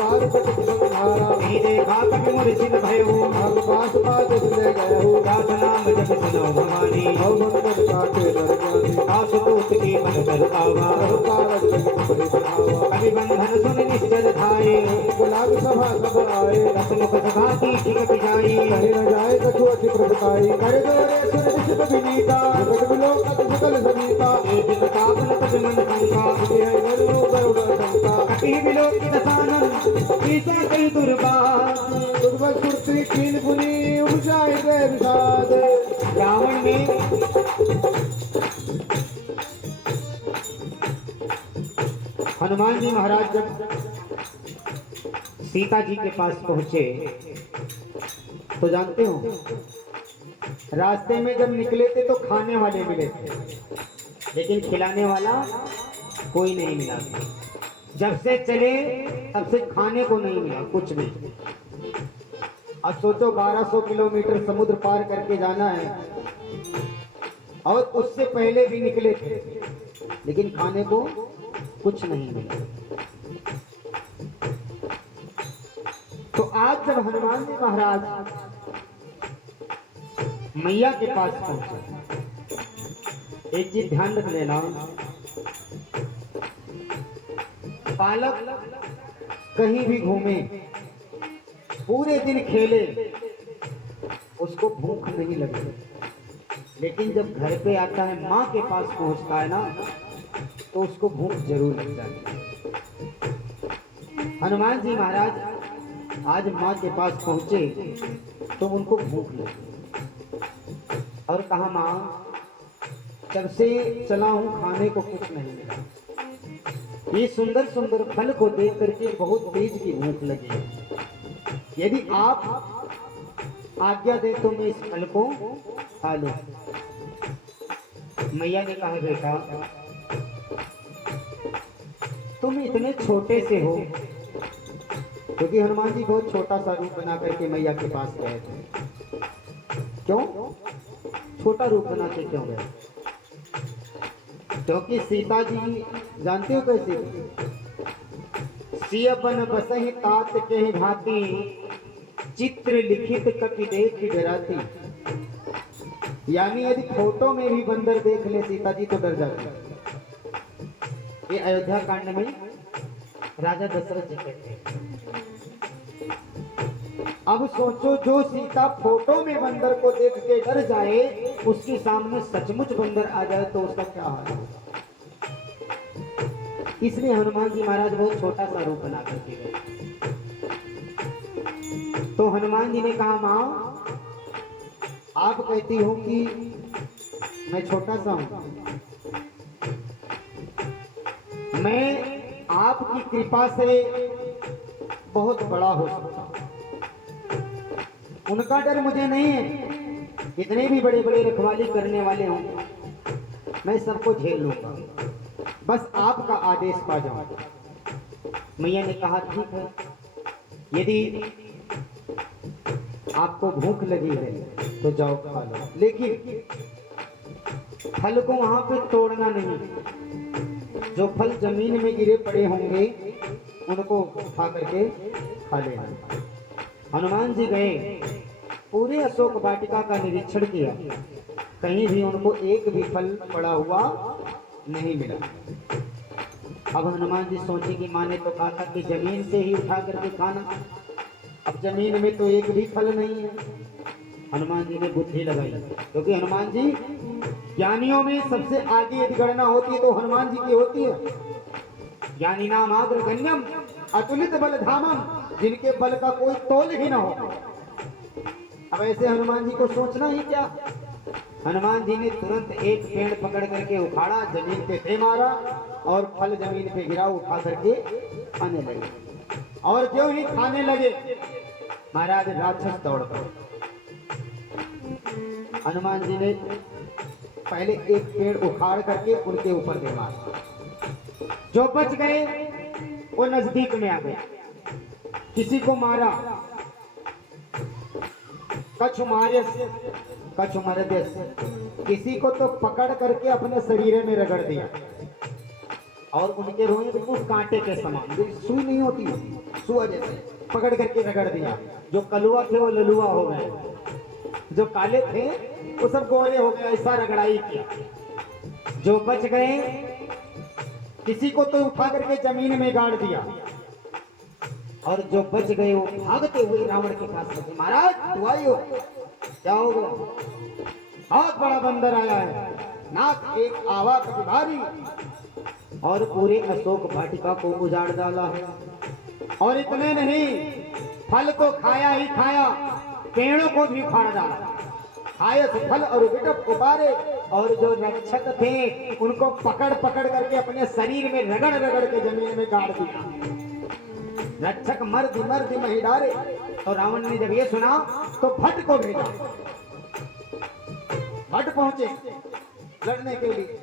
बार संहारा नहीं देखा कभी मुर्शिद भयो पास पास ले गए हो दास नाम जब सुनो भवानी भगवान काटे नर जानी दास तोत की मन कर आवा कभी बंधन सुन निश्चल थाए गुलाब सभा सब आए रसमुख सभा की ठीक पिजाई कहे न जाए कछु अति प्रभुताई करे जोरे सुन विशित विनीता जगत विलोक अति सकल समीता एक तापन कभी मन शंका है नरु गरुड़ शंका कभी विलोक दसानन ईसा कई दुर्बाद दुर्बल सुरती कीन पुनी उपजाए गए विषाद रावण में हनुमान जी महाराज जब सीता जी के पास पहुंचे तो जानते हो रास्ते में जब निकले थे तो खाने वाले मिले थे लेकिन खिलाने वाला कोई नहीं मिला था। जब से चले तब से खाने को नहीं मिला कुछ नहीं। अब सोचो 1200 किलोमीटर समुद्र पार करके जाना है और उससे पहले भी निकले थे लेकिन खाने को कुछ नहीं मिला। तो आज जब हनुमान जी महाराज मैया के पास पहुंचे एक चीज ध्यान रख लेना, बालक कहीं भी घूमे पूरे दिन खेले उसको भूख नहीं लगती, लेकिन जब घर पे आता है माँ के पास पहुंचता है ना तो उसको भूख जरूर लग जाती है। हनुमान जी महाराज आज माँ के पास पहुंचे तो उनको भूख लगी और कहा माँ जब से चला हूं खाने को कुछ नहीं मिला, ये सुंदर सुंदर फल को देख करके बहुत तेज की भूख लगी है, यदि आप आज्ञा दे तो मैं इस फल को खा लूं। मैया ने कहा बेटा तुम इतने छोटे से हो, क्योंकि हनुमान जी बहुत छोटा सा रूप बना करके मैया के पास गए थे। क्यों छोटा रूप बना के क्यों गए? क्योंकि सीता जी जानते हो कैसे, सियपन बसहि तात के भांति चित्र लिखित कपि देख डराती। यानी यदि फोटो में भी बंदर देख ले सीता जी तो डर जाती। ये अयोध्या कांड में राजा दशरथ जी कहते हैं। अब सोचो जो सीता फोटो में बंदर को देख के डर जाए उसके सामने सचमुच बंदर आ जाए तो उसका क्या हाल होगा। इसलिए हनुमान जी महाराज बहुत छोटा सा रूप बना करके गए। तो हनुमान जी ने कहा माँ आप कहती हो कि मैं छोटा सा हूं, मैं आपकी कृपा से बहुत बड़ा हो सकता हूं। उनका डर मुझे नहीं है, कितने भी बड़े बड़े रखवाली करने वाले हों मैं सबको झेल लूंगा, बस आपका आदेश पा जाऊं। मैया ने कहा ठीक है, यदि आपको भूख लगी है तो जाओ खा लो, लेकिन फल को वहां पे तोड़ना नहीं। जो फल जमीन में गिरे पड़े होंगे उनको उठा करके खा लेना। हनुमान जी गए, पूरे अशोक वाटिका का निरीक्षण किया, कहीं भी उनको एक भी फल पड़ा हुआ नहीं मिला। अब हनुमान जी सोचे कि माँ ने तो कहा था कि जमीन से ही उठा करके खाना, अब जमीन में तो एक भी फल नहीं है। हनुमान जी ने बुद्धि लगाई, क्योंकि हनुमान जी ज्ञानियों में सबसे आगे यदि गणना होती है तो हनुमान जी की होती है। ज्ञानी नाम अग्रगण्यम अतुलित बल धामम, जिनके बल का कोई तोल ही ना हो। अब ऐसे हनुमान जी को सोचना ही क्या। हनुमान जी ने तुरंत एक पेड़ पकड़ करके उखाड़ा, जमीन पे दे मारा और फल जमीन पे गिरा, उठा करके खाने लगे। और जो ही खाने लगे महाराज राक्षस दौड़ पड़े। हनुमान जी ने पहले एक पेड़ उखाड़ करके उनके ऊपर दे मारा, जो बच गए वो नजदीक में आ गए, किसी को मारा, कछु मारे, कछु मर दे, किसी को तो पकड़ करके अपने शरीर में रगड़ दिया और उनके रोए बिल्कुल कांटे के समान, सुई नहीं होती, सुआ जैसे पकड़ करके रगड़ दिया। जो कलुआ थे वो ललुआ हो गए, जो काले थे वो सब गोरे हो गए, ऐसा रगड़ाई किया। जो बच गए किसी को तो उठा करके जमीन में गाड़ दिया, और जो बच गए वो भागते हुए रावण के पास पहुंचे। महाराज तू आई हो, क्या हो गया? बहुत बड़ा बंदर आया है, नाक एक आवा का भारी, और पूरे अशोक वाटिका को उजाड़ डाला है। और इतने नहीं, फल तो खाया ही खाया, पेड़ों को भी उखाड़ डाला, खाए तो फल और बिटप उतारे, और जो रक्षक थे उनको पकड़ पकड़ करके अपने शरीर में रगड़ रगड़ के जमीन में गाड़ दिया। रक्षक मर्द मर्द मही डारे। तो रावण ने जब ये सुना तो भट्ट को भेजा, भट्ट पहुंचे लड़ने के लिए।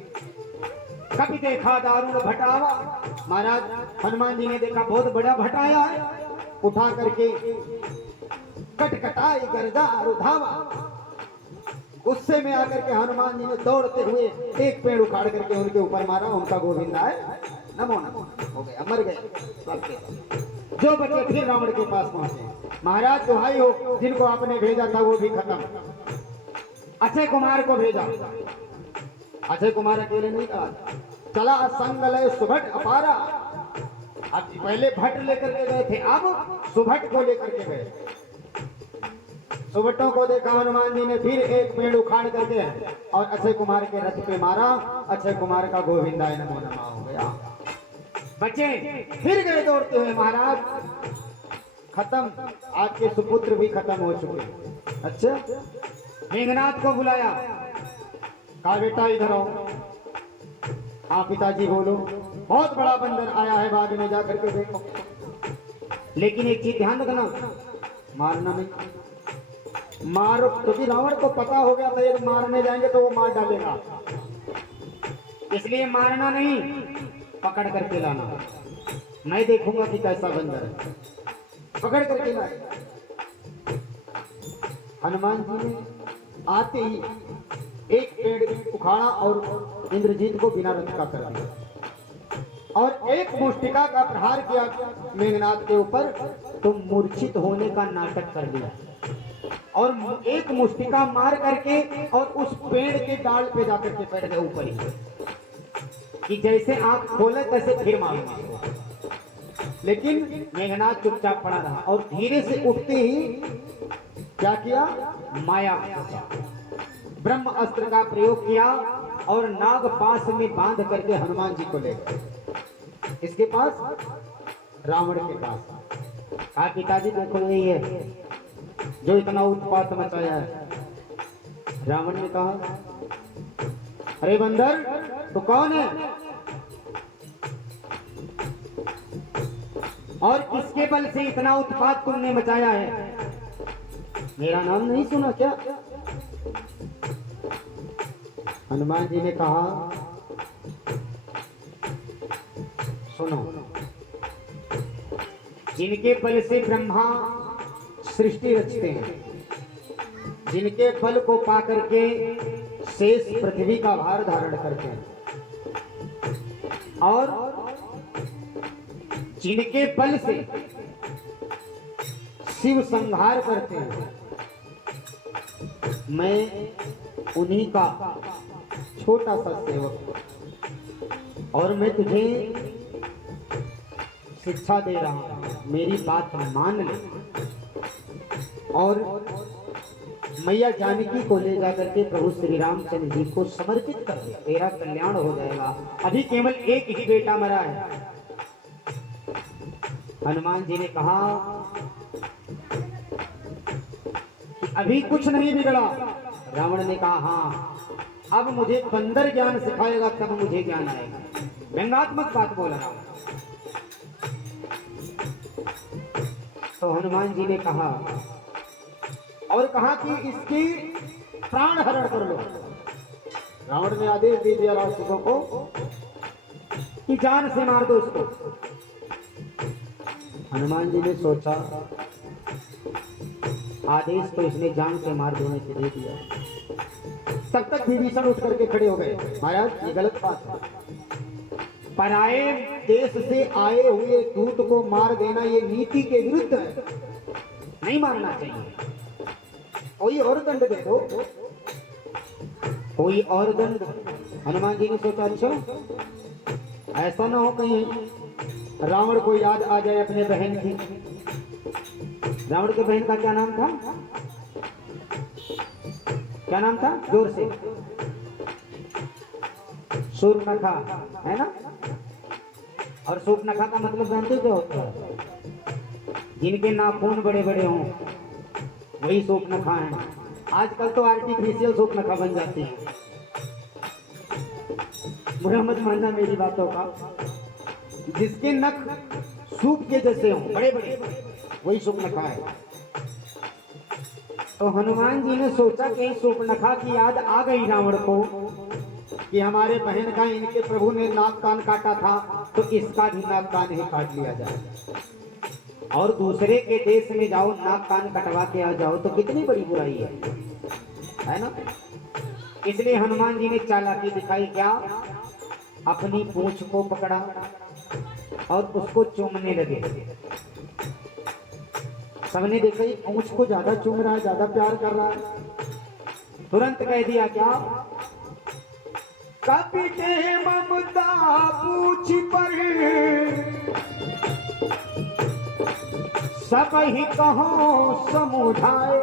कभी देखा दारुण भटावा, महाराज हनुमान जी ने देखा बहुत बड़ा भट आया है, उठा करके कटकटाई गर्जा रुधावा। गुस्से में आकर के हनुमान जी ने दौड़ते हुए एक पेड़ उखाड़ करके उनके ऊपर मारा, उनका गोविंदा है नमो नमो हो गया, मर गए। जो बचे फिर रावण के पास पहुंचे। महाराज दुहाई हो, जिनको आपने भेजा था वो भी खत्म, अक्षय कुमार को भेजा। अक्षय कुमार अकेले नहीं था, चला संग लय सुभट अपारा। अब पहले भट्ट लेकर के गए थे, अब सुभट को लेकर के गए। सुभटों को देखा हनुमान जी ने, फिर एक पेड़ उखाड़ करके और अक्षय कुमार के रथ पे मारा। अक्षय कुमार का गोविंदाय नमो नमः हो गया। बचे फिर गए दौड़ते हुए, महाराज खत्म, आपके सुपुत्र भी खत्म हो चुके। अच्छा, मेघनाथ को बुलाया, कहा बेटा इधर आओ। हाँ पिताजी बोलो। बहुत बड़ा बंदर आया है, बाद में जाकर के देखो, लेकिन एक चीज ध्यान रखना, मारना नहीं। मारो तो भी रावण को पता हो गया था यदि मारने जाएंगे तो वो मार डालेगा, इसलिए मारना नहीं, पकड़ करके लाना। मैं देखूंगा कि कैसा बंदर है, पकड़ करके लाए। हनुमान जी ने आते ही एक पेड़ उखाड़ा और इंद्रजीत को बिना रथ का कर दिया, और एक मुष्टिका का प्रहार किया मेघनाथ के ऊपर, तो मूर्छित होने का नाटक कर दिया, और एक मुष्टिका मार करके और उस पेड़ के डाल पे जाकर के बैठ गए ऊपर ही, कि जैसे आंख खोले तैसे फिर मारूंगा। लेकिन मेघनाथ चुपचाप पड़ा रहा, और धीरे से उठते ही क्या किया, माया ब्रह्म अस्त्र का प्रयोग किया और नाग पास में बांध करके हनुमान जी को ले गए। इसके पास, रावण के पास। कहा पिताजी देखो यही है जो इतना उत्पात मचाया है। रावण ने कहा अरे बंदर तो कौन है, और किसके बल से इतना उत्पात तुमने मचाया है? मेरा नाम नहीं सुना क्या? हनुमान जी ने कहा सुनो, जिनके बल से ब्रह्मा सृष्टि रचते हैं, जिनके बल को पाकर के शेष पृथ्वी का भार धारण करते हैं, और जिनके बल से शिव संहार करते हैं, मैं उन्हीं का छोटा सा सेवक हूं। और मैं तुझे शिक्षा दे रहा हूं, मेरी बात मान ले और मैया जानकी को ले जाकर के प्रभु श्री रामचंद्र जी को समर्पित कर दे, तेरा कल्याण हो जाएगा। अभी केवल एक ही बेटा मरा है। हनुमान जी ने कहा कि अभी कुछ नहीं बिगड़ा। रावण ने कहा हाँ, अब मुझे बंदर ज्ञान सिखाएगा तब मुझे ज्ञान आएगा। व्यंगात्मक बात बोल रहा हूं। तो हनुमान जी ने कहा और कहा कि इसकी प्राण हरण कर लो। रावण ने आदेश दे दिया राक्षसों को कि जान से मार दो उसको। हनुमान जी ने सोचा आदेश तो इसने जान से मार देने के दे दिया। तब तक विभीषण उठ करके खड़े हो गए। महाराज ये गलत बात है, पराए देश से आए हुए दूत को मार देना ये नीति के विरुद्ध है, नहीं मारना चाहिए। कोई और दंड दे दो, कोई और दंड। हनुमान जी ने सोचा अच्छा ऐसा ना हो कहीं रावण को याद आ जाए अपने बहन की। रावण के बहन का क्या नाम था, क्या नाम था, जोर से, शूर्पणखा है ना। और शूर्पणखा का मतलब जानते हो क्या होता है, जिनके नाखून बड़े बड़े हों वही शूर्पणखा है। आजकल तो आर्टिफिशियल शूर्पणखा बन जाती है। बुरा मत मानना मेरी बातों का, जिसके नख सूप के जैसे हों बड़े बड़े वही शूर्पणखा है। तो हनुमान जी ने सोचा कि शूर्पणखा की याद आ गई रावण को कि हमारे बहन का इनके प्रभु ने नाक कान काटा था, तो इसका भी नाक कान ही काट लिया जाए और दूसरे के देश में जाओ नाक कान कटवा के आ जाओ, तो कितनी बड़ी बुराई है ना। इसलिए हनुमान जी ने चालाकी दिखाई, क्या, अपनी पूंछ को पकड़ा और उसको चूमने लगे। सबने देखा ये पूंछ को ज्यादा चूम रहा है, ज्यादा प्यार कर रहा है। तुरंत कह दिया क्या, कपिते ममता पूछ पर सब ही कहो समुझाए,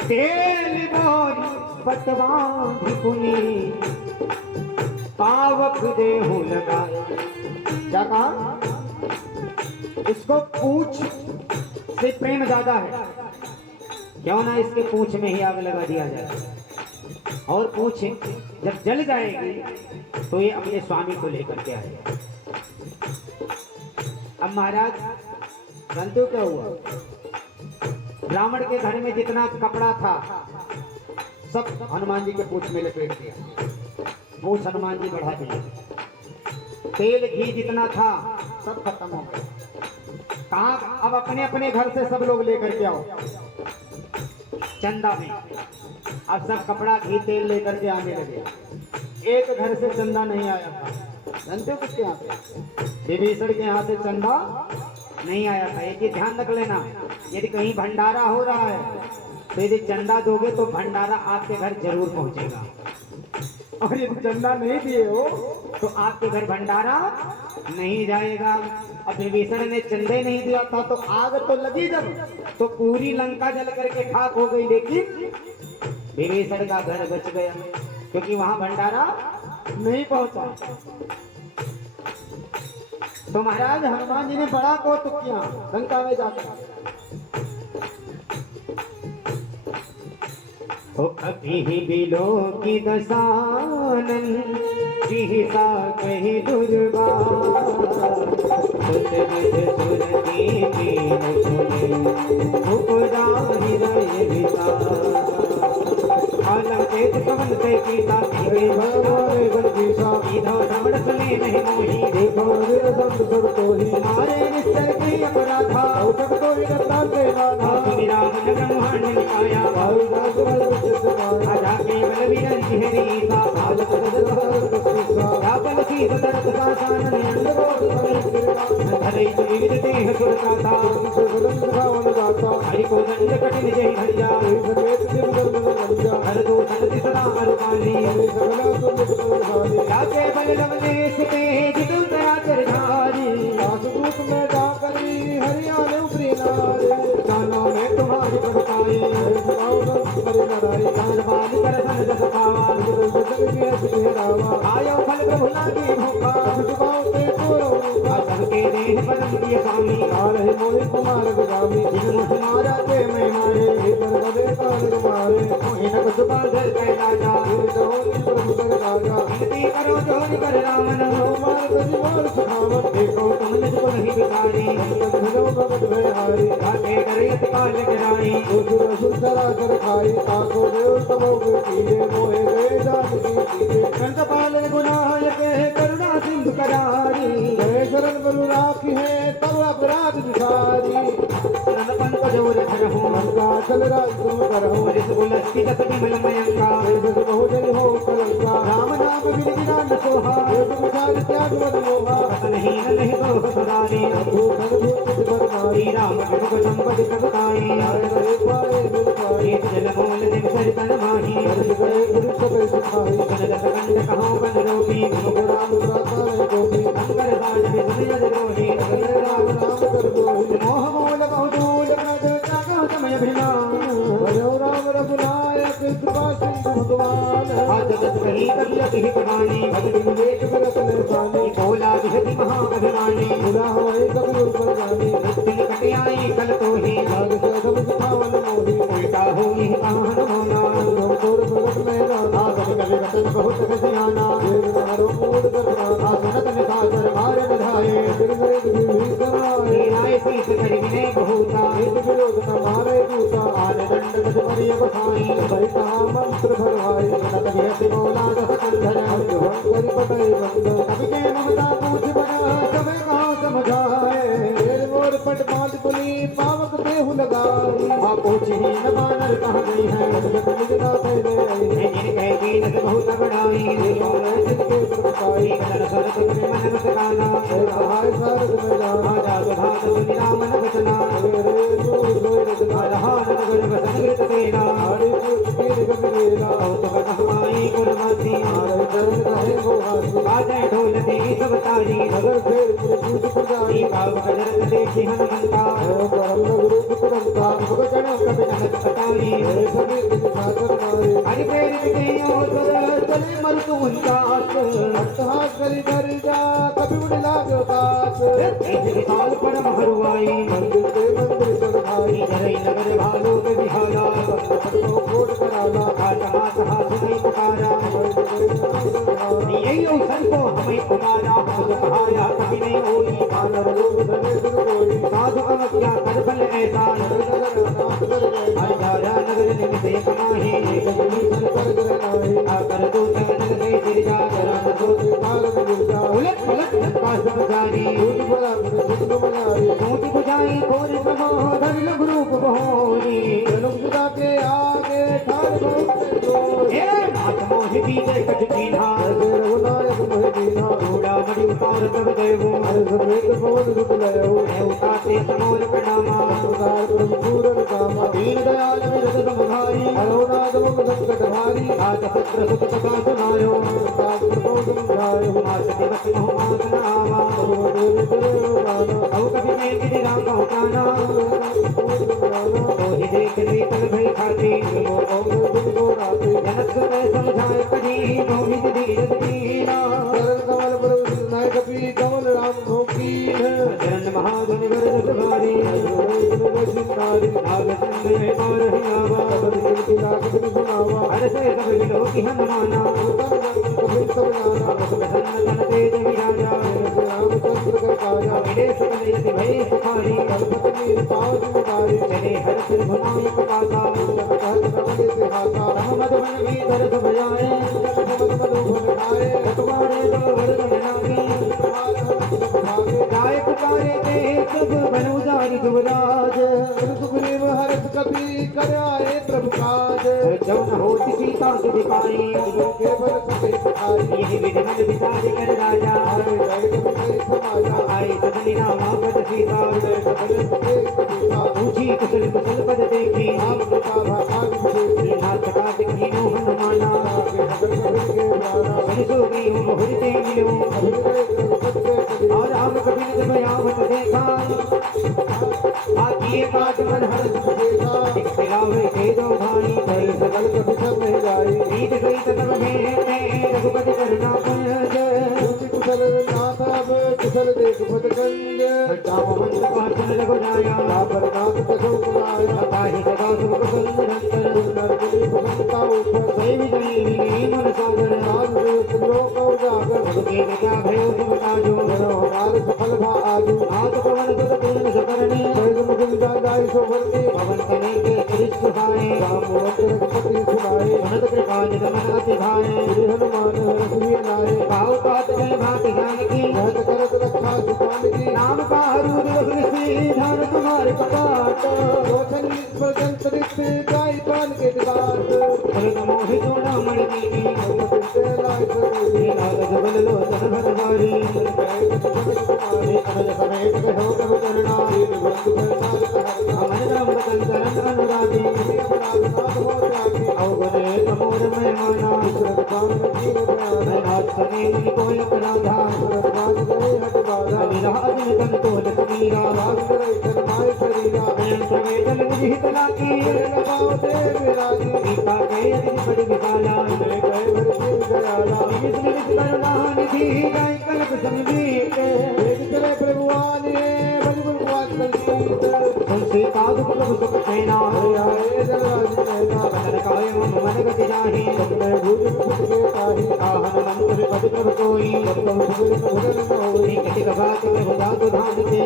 तेल मोर पतवान पुनी पावक देहु लगाए। क्या कहा, इसको पूछ से प्रेम ज्यादा है, क्यों ना इसके पूछ में ही आग लगा दिया जाए और पूछ जब जल जाएगी तो ये अपने स्वामी को लेकर के आएगा। अब महाराज जानते हो क्या हुआ, ब्राह्मण के घर में जितना कपड़ा था सब हनुमान जी के पूंछ में लपेट दिया, पूंछ हनुमान जी बढ़ा दिया। तेल घी जितना था सब खत्म हो गया। कहा अब अपने अपने घर से सब लोग लेकर के आओ चंदा में। अब सब कपड़ा घी तेल लेकर के आने लगे। एक घर से चंदा नहीं आया था, जानते हो किसके यहाँ से, विभीषण के यहाँ से चंदा नहीं आया था। एक ध्यान रख लेना, यदि कहीं भंडारा हो रहा है तो यदि चंदा दोगे तो भंडारा आपके घर जरूर पहुंचेगा, और यदि चंदा नहीं दिए हो तो आपके घर भंडारा नहीं जाएगा। अब विभीषण ने चंदे नहीं दिया था तो आग तो लगी जब, तो पूरी लंका जल करके खाक हो गई, लेकिन विभीषण का घर बच गया क्योंकि वहां भंडारा नहीं पहुंचा। तो महाराज हनुमान जी ने बड़ा कौतुक किया लंका में जाकर। कभी बिलो की दसानन जिहिसा कहीं दुर्गा, सुरती आलंकेत कवन से कीता श्रवण सुने नहीं मोही, देखो हमारे निश्चय की अपराधा राम ने ब्रह्मांड निकाया, राजा केवल विरंची हरी बल की सदर्थ का शानन विविध देह सुरता हरि को दंड कठिन जय भैया समेत दिन गर्भ गंजा हर दो संगति सदा अरुपाली सकला तुम भारी जाके बल लवलेश पे जितु चराचर धारी राजदूत में जाकरी हरियाणा प्रिय नारे जानो मैं तुम्हारी प्रभुताई करी लड़ाई बाल कर सन जस पावा बदल के सुहेरावा आयो फल प्रभु लागे भूखा सुभाव ते तोरो सबके देह परम प्रिय स्वामी रहे मोहि कुमार गुलामी जिन मुझ मारा के मैं मारे पर बदे काल मारे मोहिन कुछ बांधर कै राजा जोनि प्रभु कर राजा विनती करो जोनि कर रामन मार बदि मार सुखावत देखो तुम निज को नहीं बिकारी धनो भगत भय हारी जाके करियत काल कराई सुर सुर सरासर खाई ताको देव तमोग कीले मोहे गए जान की कीले संत पाल गुनायक करुणा सिंधु करारी जय शरण गुरु राखी है तब अपराध विसारी शरण पंकज और धर हो लंका चल राज तुम करहो जिस बुलस की दस विमल मयंका जस बहुजन हो कलंका राम नाम बिन बिना न सोहा एक विचार त्याग मत मोहा नहीं नहीं तो सुधारी भूषण भूषित भर मारी श्री राम कृप संपद प्रभुताई आए रहे पाए बिन पाए एक जल मोल दिन सर तन माही दर्श गए गुरु सबै सुखाई सुन दस कंड कहो बन रोगी मुख राम प्राता गोपी शंकर दास विष्णु द्रोही राम राम कर गोहि मोह मूल बहुदूल प्रद त्याग समय अभिमान भजो राम रघुनायक कृपा सिंधु भगवान आज जगत कही कभी अति कहानी अति विवेक विरत निर्वाणी भोला विहति महाअभिमानी बुरा होए कभी ऊपर जानी मृत्यु निकट आई कल तो ही राग से सब सुखावन मोही उल्टा हो यह कहान होना हम तोर प्रगट में राना आगम कवि वचन बहुत खसियाना देव नारो मूड कर राना सुनत निशाचर मार बधाए फिर गए भी समाए आए शीस करि विनय बहुता हित विरोध न मारे दूता आन दंड गज मरिय बसाई सहिता मंत्र भरवाई सुनत विहति बोला दस कंधर हम करी पटई बंद कवि के ममता पूछ बड़ा सब कहाँ समझाए तेरे मोर पट बांध पुली पावक बेहु लगाई आप पूछ ही न मानर कहाँ गई है जगत निजना पहले आई जिन कह कीनत बहुत बड़ाई जिनके प्रताई कदर सरत में मन मस्काना सहाय सारद में जाना आजा सुधात सुनि रामन वचना रे दूर लोय रचना आधान नगर वसन कृत देना आड़ी पूछ पीर गंगेला कौतुक कहमाई कुलमती आरे चरण रहे वो हाथी बाजे ढोलती सब तारी नगर फेर पूछ पुजारी काव कजरत देखी हनुमंता परम रूप तुरंता भगचन कवि नमत पतारी हे सभी दिन सागर मारे हरि प्रेरित देयो सर चले मरुतु उन्दास अट्टहास करी कर जा कभी उड़ लागो कास एक विशाल परम हरुआई मंदिर ते मंदिर चढ़ भाई जरई नगर भालो के विहाला को कोट कराना कहा कहा सुनई पुकारा यही अवसर को हमें पुकारा खुद कहाया कभी नहीं होई आनर लोग धने सुन कोई साधु अवज्ञा कर फल ऐसा नाथ कर गए आजारा नगर निमिते कमाही कभी सर कर गिर नाही आकर तो नगर से गिर जा जरा न तो से काल में गिर जा उलट पलट का सब जारी दूध बड़ा मेरे सिद्ध मनाई ऊंची बुझाई खोर समो धन लघु रूप बहोरी लोग सुधा के आगे ठाड़ बहुत हे मात मोहि बीजे कछ कीन्हा ऐसे रघुनायक मोहि दीना घोड़ा मणि उतार तब देवो अरे समेत पवन सुत लयो मैं उतारते समोर प्रणामा उदार प्रभु पूरन कामा दीन दयाल विरद समुधारी अरुणाद मुख संकट भारी राज पुत्र सुत कथा सुनायो शास्त्र को समझायो मासति बस मोह मास नामा देव देव गाना अब कभी मैं गिरि राम कहु प्राणा मोहि देख शीतल भई खाती जनक सुने समझाए कभी मोहि धीरज दीना शरण कमल प्रभु नायक पी कमल राम भोकी है चरण महागुण वरद भारी सिंगारी आग संग और हियावा दिल की लाख दिन सुनावा हर से सब विलो की हनुमाना कभी सब जाना प्रसन्न तन तेज विराजा रामचंद्र कर काया विदेश कलयति भय सुखारी पत्नी पाव जिम्मेदारी चले हर सिर भुनायक काका कहत कमल से हाथा तम मधुबन भी दर्द बजाए मद मधुबन खाए तुम्हारे दो वरद नागे भागे गाय पुकारे ते सब बनुजारी युवराज सुग्रीव हर्ष कपि कर आए प्रभु काज जौन होति सीता से दिखाई केवल सके सखाई यही विधि मन विचार कर राजा जय कपि करि समाजा आए सदनि नामा पद सीता जय कपि सके कपिता पूछी कुशल कुशल और राम कबीर जब यावत देखा आकिए काट मन हर्ष खिलावे के दो भाई सकल कभी सब नहीं जाई रीत गई तब में रघुपति करना पंज कुशल नाथ अब कुशल देख पदकंज जामवंत पाचन रघु जाया पर नाथ कसो कुलाया ताहि सदा सुख कुशल निरंतर नरकली भगवंता ऊपर दैव जनी मन सागर आज लोक उजागर भगवती विद्या भयो तुम ताजो हमार सफल भा आजू आत पवन सुत पूर्ण सकरणी बैल मुकुंदा दाई सोभरनी पवन तने के करिष्ठ सुहाए राम वंत रघुपति सुनाए अनंत कृपा निध मन अति भाए श्री हनुमान रघुवीर नाय काहु पात में भाति ज्ञान की रहत करत रक्षा सुपान की नाम पाहरु रघुसी ध्यान तुम्हारे कपाट रोशन पर जंतरित गाय पान के दिवार फल नमो हि चूड़ामणि नीति ते लाय सरी नाग जुगल लोचन भरवारी अनज समेत कहो प्रभु करुणा अमन राम बदन चरण अनुरागी अवगुणे तमोर मैं माना नाथ सने मुनि कोय अपराधा विराज नितन तोल कबीरा नयन प्रवेदन मुझ हित लागी सीता के अति बड़ी विशाला निज निज करुणा निधि गाय कल्प समीप तुलसी पाद प्रभु सुख सेना कदन काय मम मन गति जाहि आहन मंत्र पद प्रभु कोई कति कभात प्रभु जातु धान ते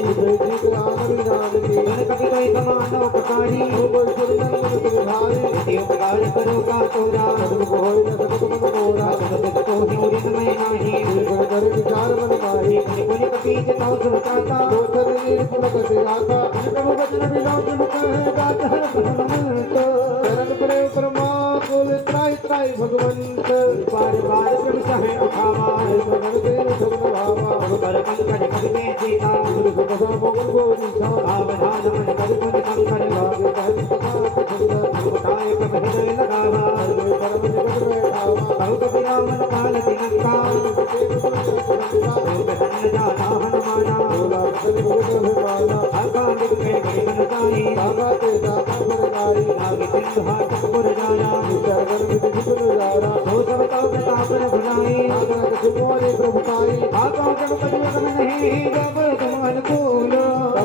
मन कपि कोई समानो उपकारी इति उपकार करो का तोरा तो ही मुरि समय नाही पुनि कपि जताओ सुरताता प्रभु वचन बिलोक मुख गात हर भगवंत बार बार प्रभु सहे उठावा कर पंकज कवि में सीता सावधान मन कर पुन कंकर उठाए प्रभु हृदय लगावा कहु कपि रामन काल तिनका प्रसन्न जाना हनुमाना आकांडिक के बड़ी मनसाई नाग सिंह हाथ पुर जाया सो सब तो प्रताप भुलाई आका जब कजुग नहीं जब तुम अनुकूल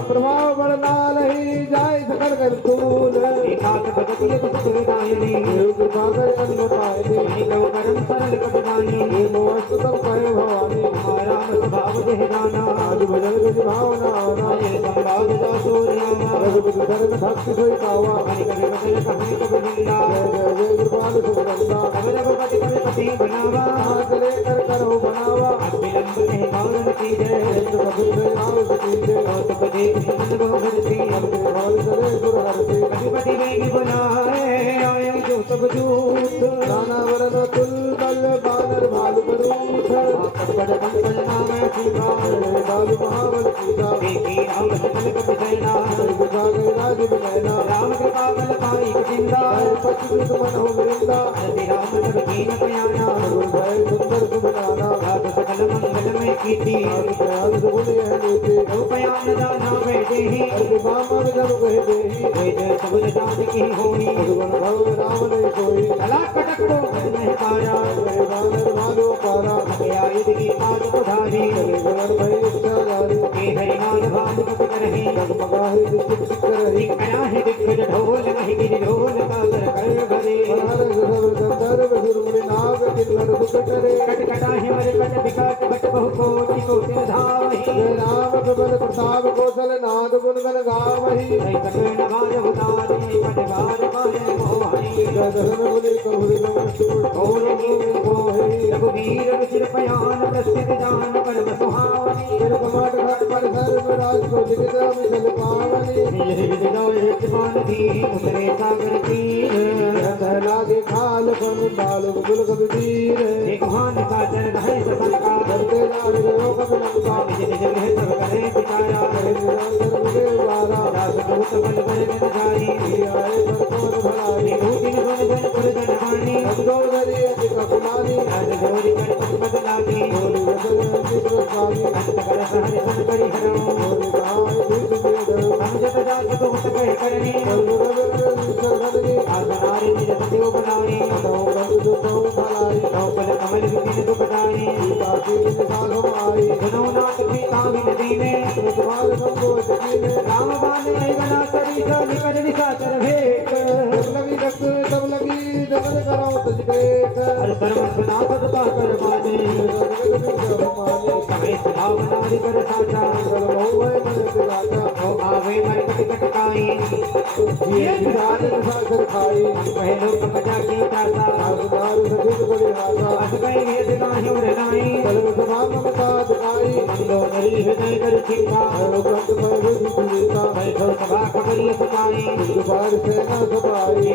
प्रभाव बड़नाल ही जाय सकल कर तूल एकात भगति सुख दायनी कृपा कर अन्न पायनी निकव करम सरल कटदानी ये मोहस्त तब कहे भवानी हमारा स्वभाव देह जाना आज भजन गज भावना आना ये संवाद जा सूर्यामा रघुपति धर्म भक्ति सोई पावा कवि कवि वचन कहे कवि जिंदा जय जय कृपाल सुगंधा कवि रघुपति कवि पति बनावा हाथ लेकर करो बनावा विलंब कहे कारण की जय एक कबीर से आओ सती जय कौतुक देख मन बहु भरती अपने भाव करे सुर हरती कविपति वेगी बुलाए आए जो सब दूत नाना वरन तुल बल बानर भालु बरूथ पंकज पंकज नाम सीता बालु महाबल सीता देखी राम सकल कपि सेना गुजा गई राज बिनैना राम कृपा बल पाई जिंदा पच्चीस मन हो वृंदा रति राम सब कीन कयाना गुरु भय सुंदर सुबनाना रात सकल मंगलमय कीर्ति प्रयास सुगुन यह नीति रूपयान दाना बैठे ही अर्घ बामन जन कहे देही वेद सबुद जात की होई भगवन भव राम नहीं कोई कला कटक को नहीं पारा कहे बानर भालो पारा गया युद्ध की पाद उधारी चले गगन भय इच्छाधारी के हरिनाथ भानु कपि करहि जगमगाहि दिख रही कया है दिग्गज ढोल वही गिरि ढोल का कर भरे हर सब गंधर्व गुरुमुनि नाग किन्नर सुकटरे कट कटा है मर कट विकट बट बहु कोटि कोटि धावहि जय राम प्रबल प्रताप कौशल नाद गुण गण गावहि जय कर्ण बाज उतारी कट बार पाए मोहनि जय दसन मुनि कहुरि नमः और मोहि रघुवीर रुचिर पयान प्रस्थित जान परम सुहावनि फिर कमाट घाट पर सर्व राज को लिखित मिसल पावनि यह विधि जाय जवान धी उतरे सागर तीर लागे खाल पन बाल गुल कबीर एक महान का जन है ससंका करते जान गयो कबलंका निज निज गृह सब करे पिताया करे निरंतर मुझे वारा दास दूत बल बल जन जाई आए बरतौर भलाई विभूति गुण गुण पुर जन वाणी अंदो धरी अधिक कुमारी राज जोरी कर पद लागी गोरी वचन चित्र काली अंत कर सहर सन करी हरो मोरे गाय बीज बेद समझत जात तो मत कह करनी आसनारे निज देव बनावे कौपल कमल विपिन दुख दाने सुनो नाथ सीता बिन दीने राम बाण बना सरी सा निकट निशाचर भेक हर सर्वस्व नाथ तथा कर माने समय स्वभाव नारी कर साचा ओ आवे मर कट कटकाई पहलो कपजा के तासा अस गए वेद नाही उड़नाई मंदोदरी हृदय कर चिंता बैठो सभा खबरी सताई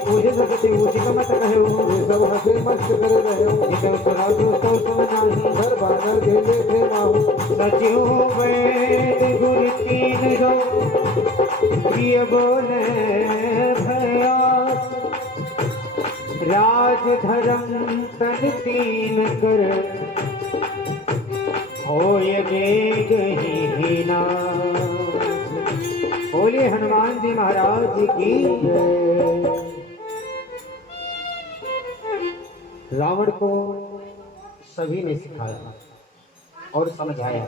पूज सकते उचित मत कहो जितो सुनाओ दोस्तों सुनाही सचिव वेद गुरु तीन गो प्रिय बोले भया राज धर्म तन तीन कर होय वेग ही ना। बोलिए हनुमान जी महाराज की जय। रावण को सभी ने सिखाया और समझाया।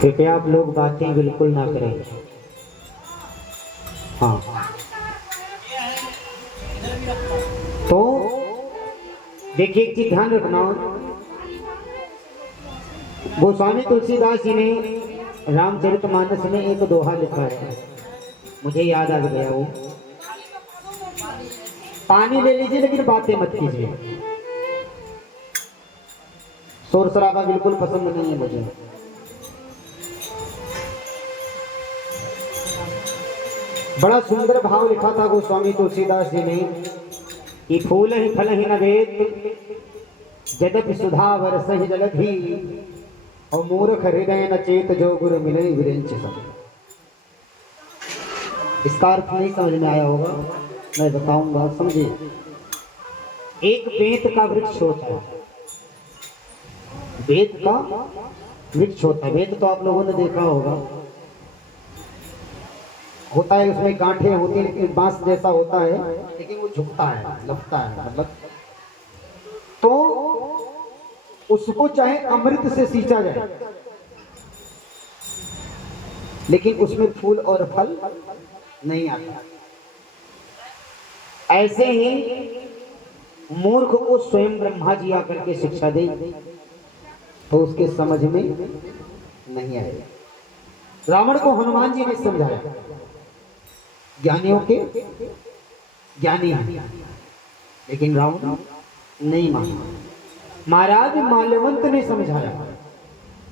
कृपया आप लोग बातें बिल्कुल ना करें। हाँ, तो देखिए एक चीज ध्यान रखना, गोस्वामी तुलसीदास जी ने रामचरितमानस में एक दोहा लिखा है, मुझे याद आ गया वो। पानी ले लीजिए लेकिन बातें मत कीजिए। शोर शराबा बिल्कुल पसंद नहीं है मुझे। बड़ा सुंदर भाव लिखा था गोस्वामी तुलसीदास जी ने कि फूल ही फल ही नवेद जदपि सुधा वर्ष ही जलधि और मूर्ख हृदय न चेत जो गुरु मिले विरंच सब। इसका अर्थ नहीं समझ में आया होगा, मैं बताऊंगा, समझिए। एक बेत का वृक्ष होता है, बेत का वृक्ष होता है। बेत तो आप लोगों ने देखा होगा, होता है उसमें गांठें होती है लेकिन बांस जैसा होता है, लेकिन वो झुकता है, लपता है, मतलब तो उसको चाहे अमृत से सींचा जाए लेकिन उसमें फूल और फल नहीं आता। ऐसे ही मूर्ख को स्वयं ब्रह्मा जी आकर के शिक्षा दे तो उसके समझ में नहीं आएगा। रावण को हनुमान जी ने समझाया, ज्ञानियों के ज्ञानी हैं, लेकिन रावण नहीं माना। महाराज माल्यवंत ने समझाया,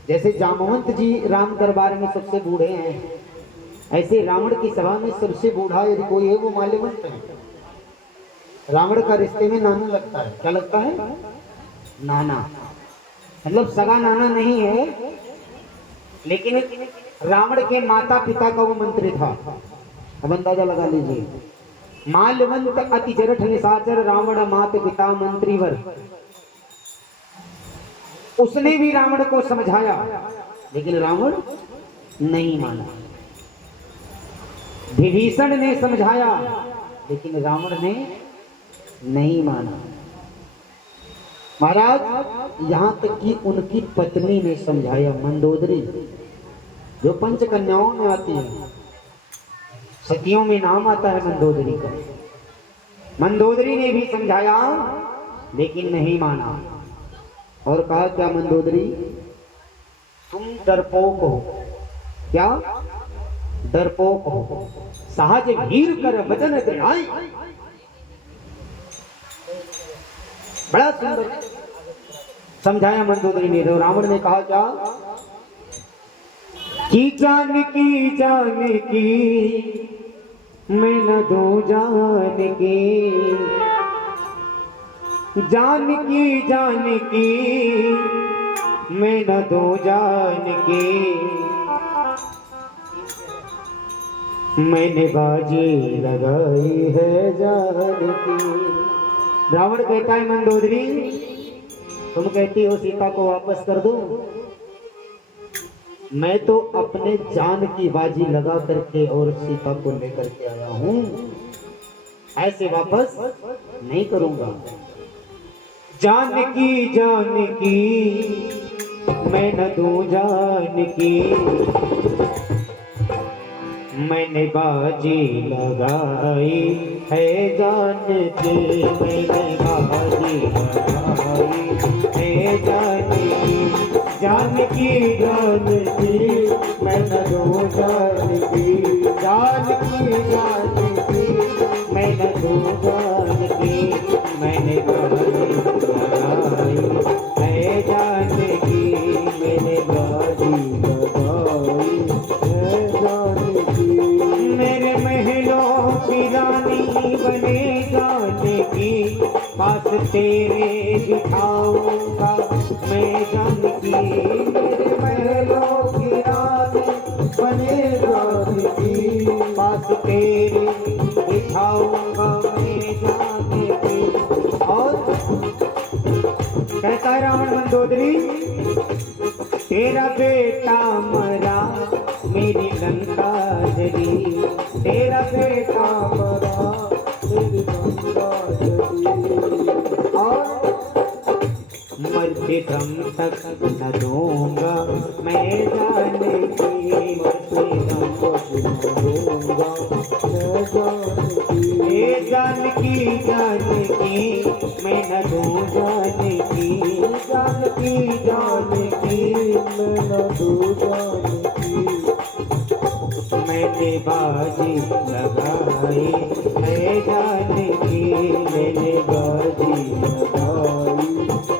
जैसे जामवंत जी राम दरबार में सबसे बूढ़े हैं, ऐसे रावण की सभा में सबसे बूढ़ा यदि कोई है वो माल्यवंत है। रावण का रिश्ते में नाना लगता है, क्या लगता है? नाना, मतलब सगा नाना नहीं है, लेकिन रावण के माता पिता का वो मंत्री था। अब अंदाजा लगा लीजिए। माल्यवंत अति जरठ निशाचर रावण मात पिता मंत्रीवर। उसने भी रावण को समझाया लेकिन रावण नहीं माना। विभीषण ने समझाया लेकिन रावण ने नहीं माना। महाराज यहां तक कि उनकी पत्नी ने समझाया, मंदोदरी, जो पंच कन्याओं में आती है, सतियों में नाम आता है मंदोदरी का। मंदोदरी ने भी समझाया लेकिन नहीं माना और कहा, क्या मंदोदरी तुम डरपोक हो? क्या डरपोक हो? सहज वीर कर वचन दयाई। बड़ा सुंदर समझाया मंदोदरी ने। तो रावण ने कहा क्या कि जान की मैं न दो जान की, जान की मैं न दो जान की, मैंने बाजी लगाई है जान की, रावण कहता है मंदोदरी, तुम कहती हो सीता को वापस कर दो, मैं तो अपने जान की बाजी लगा करके और सीता को लेकर के आया हूं, ऐसे वापस नहीं करूंगा। जानकी जानकी मैं न दूं जानकी, मैंने बाजी लगाई है जानकी, मैंने बाजी लगाई है जानकी, जानकी जानकी मैं न दूं जानकी, जानकी जानकी मैं न दूं जानकी, मैंने बाजी लगाई है जानकी, मैंने बाजी लगाई है जानकी। मेरे महलों की रानी बने जानकी, पास तेरे बिठाऊंगा मैं जानकी, मेरे महलों की रानी बने जानकी, पास तेरे बिठाऊंगा मैं जानकी। और कहता है रावण मंदोदरी, तेरा बेटा मरा मेरी लंका जली, तेरा बेटा मरा मेरी लंका जली, और मरते दम तक न दूंगा मैं जानकी, मरते दम तक न दूंगा मैं जानकी, जानकी जानकी मैं न दूं जानकी, जानकी जानकी मैं न दूं जानकी, मैंने बाजी लगाई है जानकी, मैंने बाजी लगाई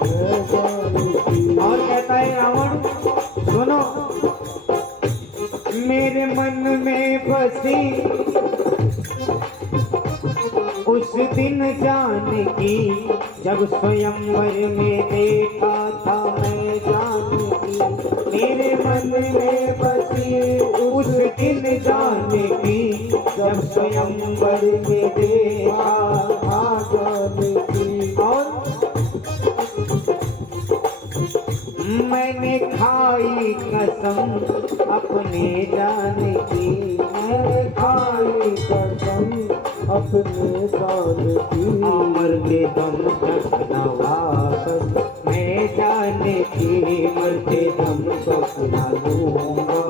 है जानकी। और कहता है रावण, सुनो, मेरे मन में बसी उस दिन जानकी, जब स्वयंवर में देखा था मैं जानकी, मेरे मन में बसी उस दिन जानकी, जब स्वयंवर में देखा था जानकी। और मैंने खाई कसम अपने जानकी, मैंने खाई कसम अपने जानकी, मरते दम तक न वापस मैं जानकी, मरते दम तक न लूंगा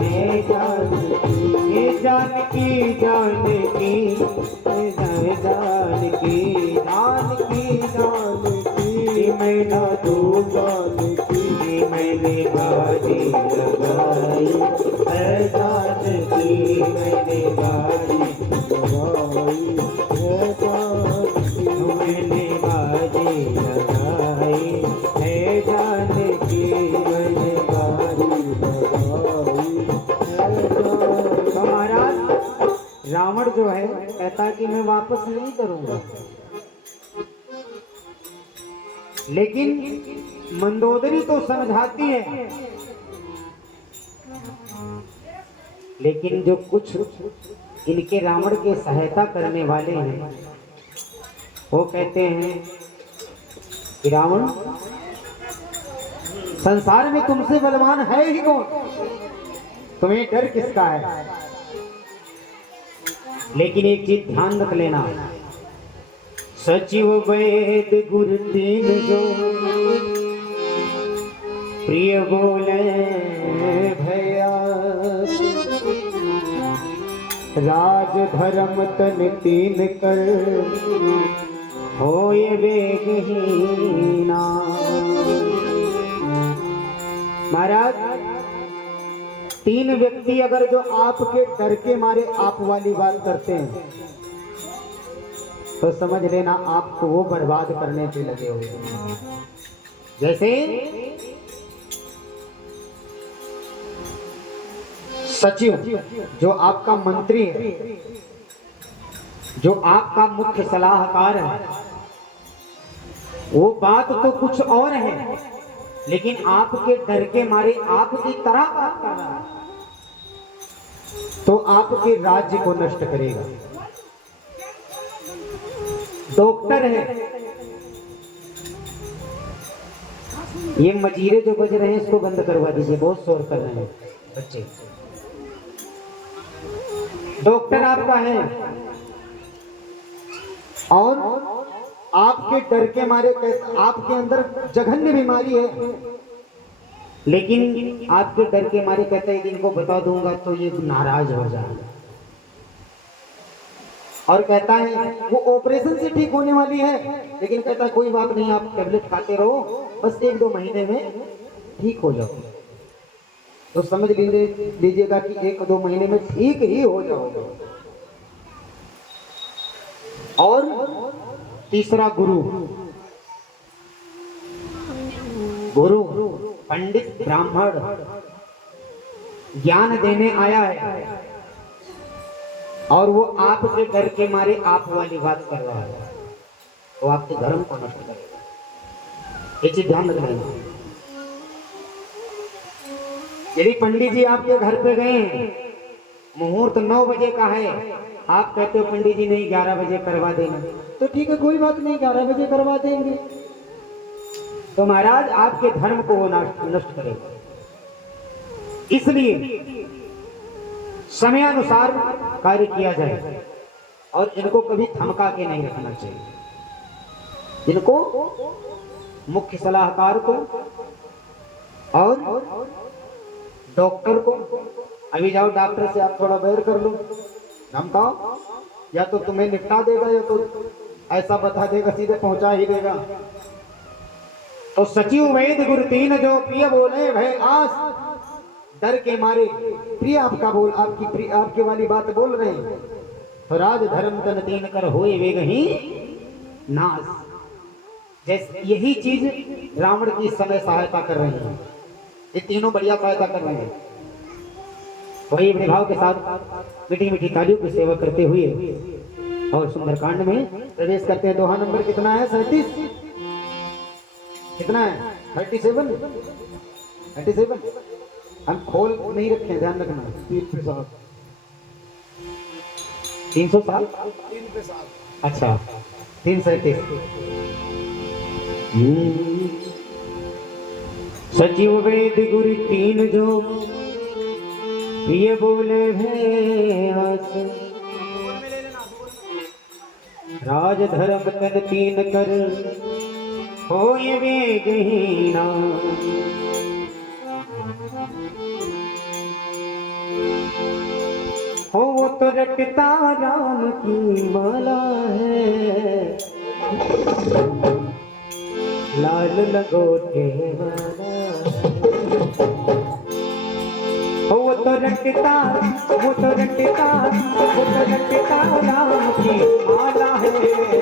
मैं जानकी, ये जानकी जानकी जानकी जानकी जानकी मैं न दूं जानकी, मैंने बाजी लगाई है जानकी, मैंने बाजी लगाई है जानकी, मैंने बाजी लगाई है जानकी, मैंने बाजी लगाई है जानकी। तो महाराज रावण जो है कहता है कि मैं वापस नहीं करूंगा, लेकिन मंदोदरी तो समझाती है, लेकिन जो कुछ इनके रावण के सहायता करने वाले हैं वो कहते हैं कि रावण, संसार में तुमसे बलवान है ही कौन, तुम्हें डर किसका है। लेकिन एक चीज ध्यान रख लेना, सचिव वैद गुरु तीन जो प्रिय बोले भैया, राज धर्म तन तीन कर होए वेगहीना। महाराज, तीन व्यक्ति अगर जो आपके डर के मारे आप वाली बात करते हैं तो समझ लेना आपको वो बर्बाद करने पे लगे हुए हैं। जैसे सचिव जो आपका मंत्री है, जो आपका मुख्य सलाहकार है, वो बात तो कुछ और है, लेकिन आपके डर के मारे आपकी तरह बात कर रहा है, तो आपके राज्य को नष्ट करेगा। डॉक्टर है, ये मजीरे जो बज रहे हैं इसको बंद करवा दीजिए, बहुत शोर कर रहे हैं बच्चे। डॉक्टर आपका है और आपके डर के मारे आपके अंदर जघन्य बीमारी है, लेकिन आपके डर के मारे कहते हैं कि इनको बता दूंगा तो ये नाराज हो जाएगा, और कहता है वो ऑपरेशन से ठीक होने वाली है, लेकिन कहता है कोई बात नहीं, आप टेबलेट खाते रहो, बस 1-2 महीने में ठीक हो जाओ। तो समझ लीजिएगा कि 1-2 महीने में ठीक ही हो जाओगे। और तीसरा गुरु, गुरु पंडित ब्राह्मण ज्ञान देने आया है, और वो आपके डर के मारे आप वाली बात कर रहा है, वो आपके धर्म को नष्ट करेगा। ये चीज ध्यान रखना। यदि पंडित जी आपके घर पे गए, मुहूर्त 9 बजे का है, आप कहते हो पंडित जी नहीं 11 बजे करवा देना, तो ठीक है कोई बात नहीं 11 बजे करवा देंगे, तो महाराज आपके धर्म को वो नष्ट करेगा। इसलिए समयानुसार कार्य किया जाए, और इनको कभी थमका के नहीं रखना चाहिए। इनको मुख्य सलाहकार को और डॉक्टर को, अभी जाओ डॉक्टर से आप थोड़ा बैर कर लो, धमकाओ, या तो तुम्हें निपटा देगा या तो ऐसा बता देगा सीधे पहुंचा ही देगा। तो सचिव वैद्य गुरु 3 जो प्रिय बोले भय आस, डर के मारे प्रिय आपका बोल आपकी वाली बात बोल रहे हैं, तो राज धर्म तन 3 कर होए वेग ही नाश। जैसे यही चीज रावण की समय सहायता कर रहे हैं, ये तीनों बढ़िया सहायता कर रहे हैं। वही अपने भाव के साथ मीठी मीठी तालियों की सेवा करते हुए और सुंदरकांड में प्रवेश करते हैं। दोहा नंबर कितना है? 37 कितना है? 37 हम खोल नहीं रखे, ध्यान रखना। 307 अच्छा 337। सचिव वेद गुरु 3 जो प्रिय बोले भैस, राज धर्म तन 3 कर होय वेगहीना। हो वो तो रटता राम की माला है, लाल लगोटे वाला। हो वो तो रटता राम की माला है,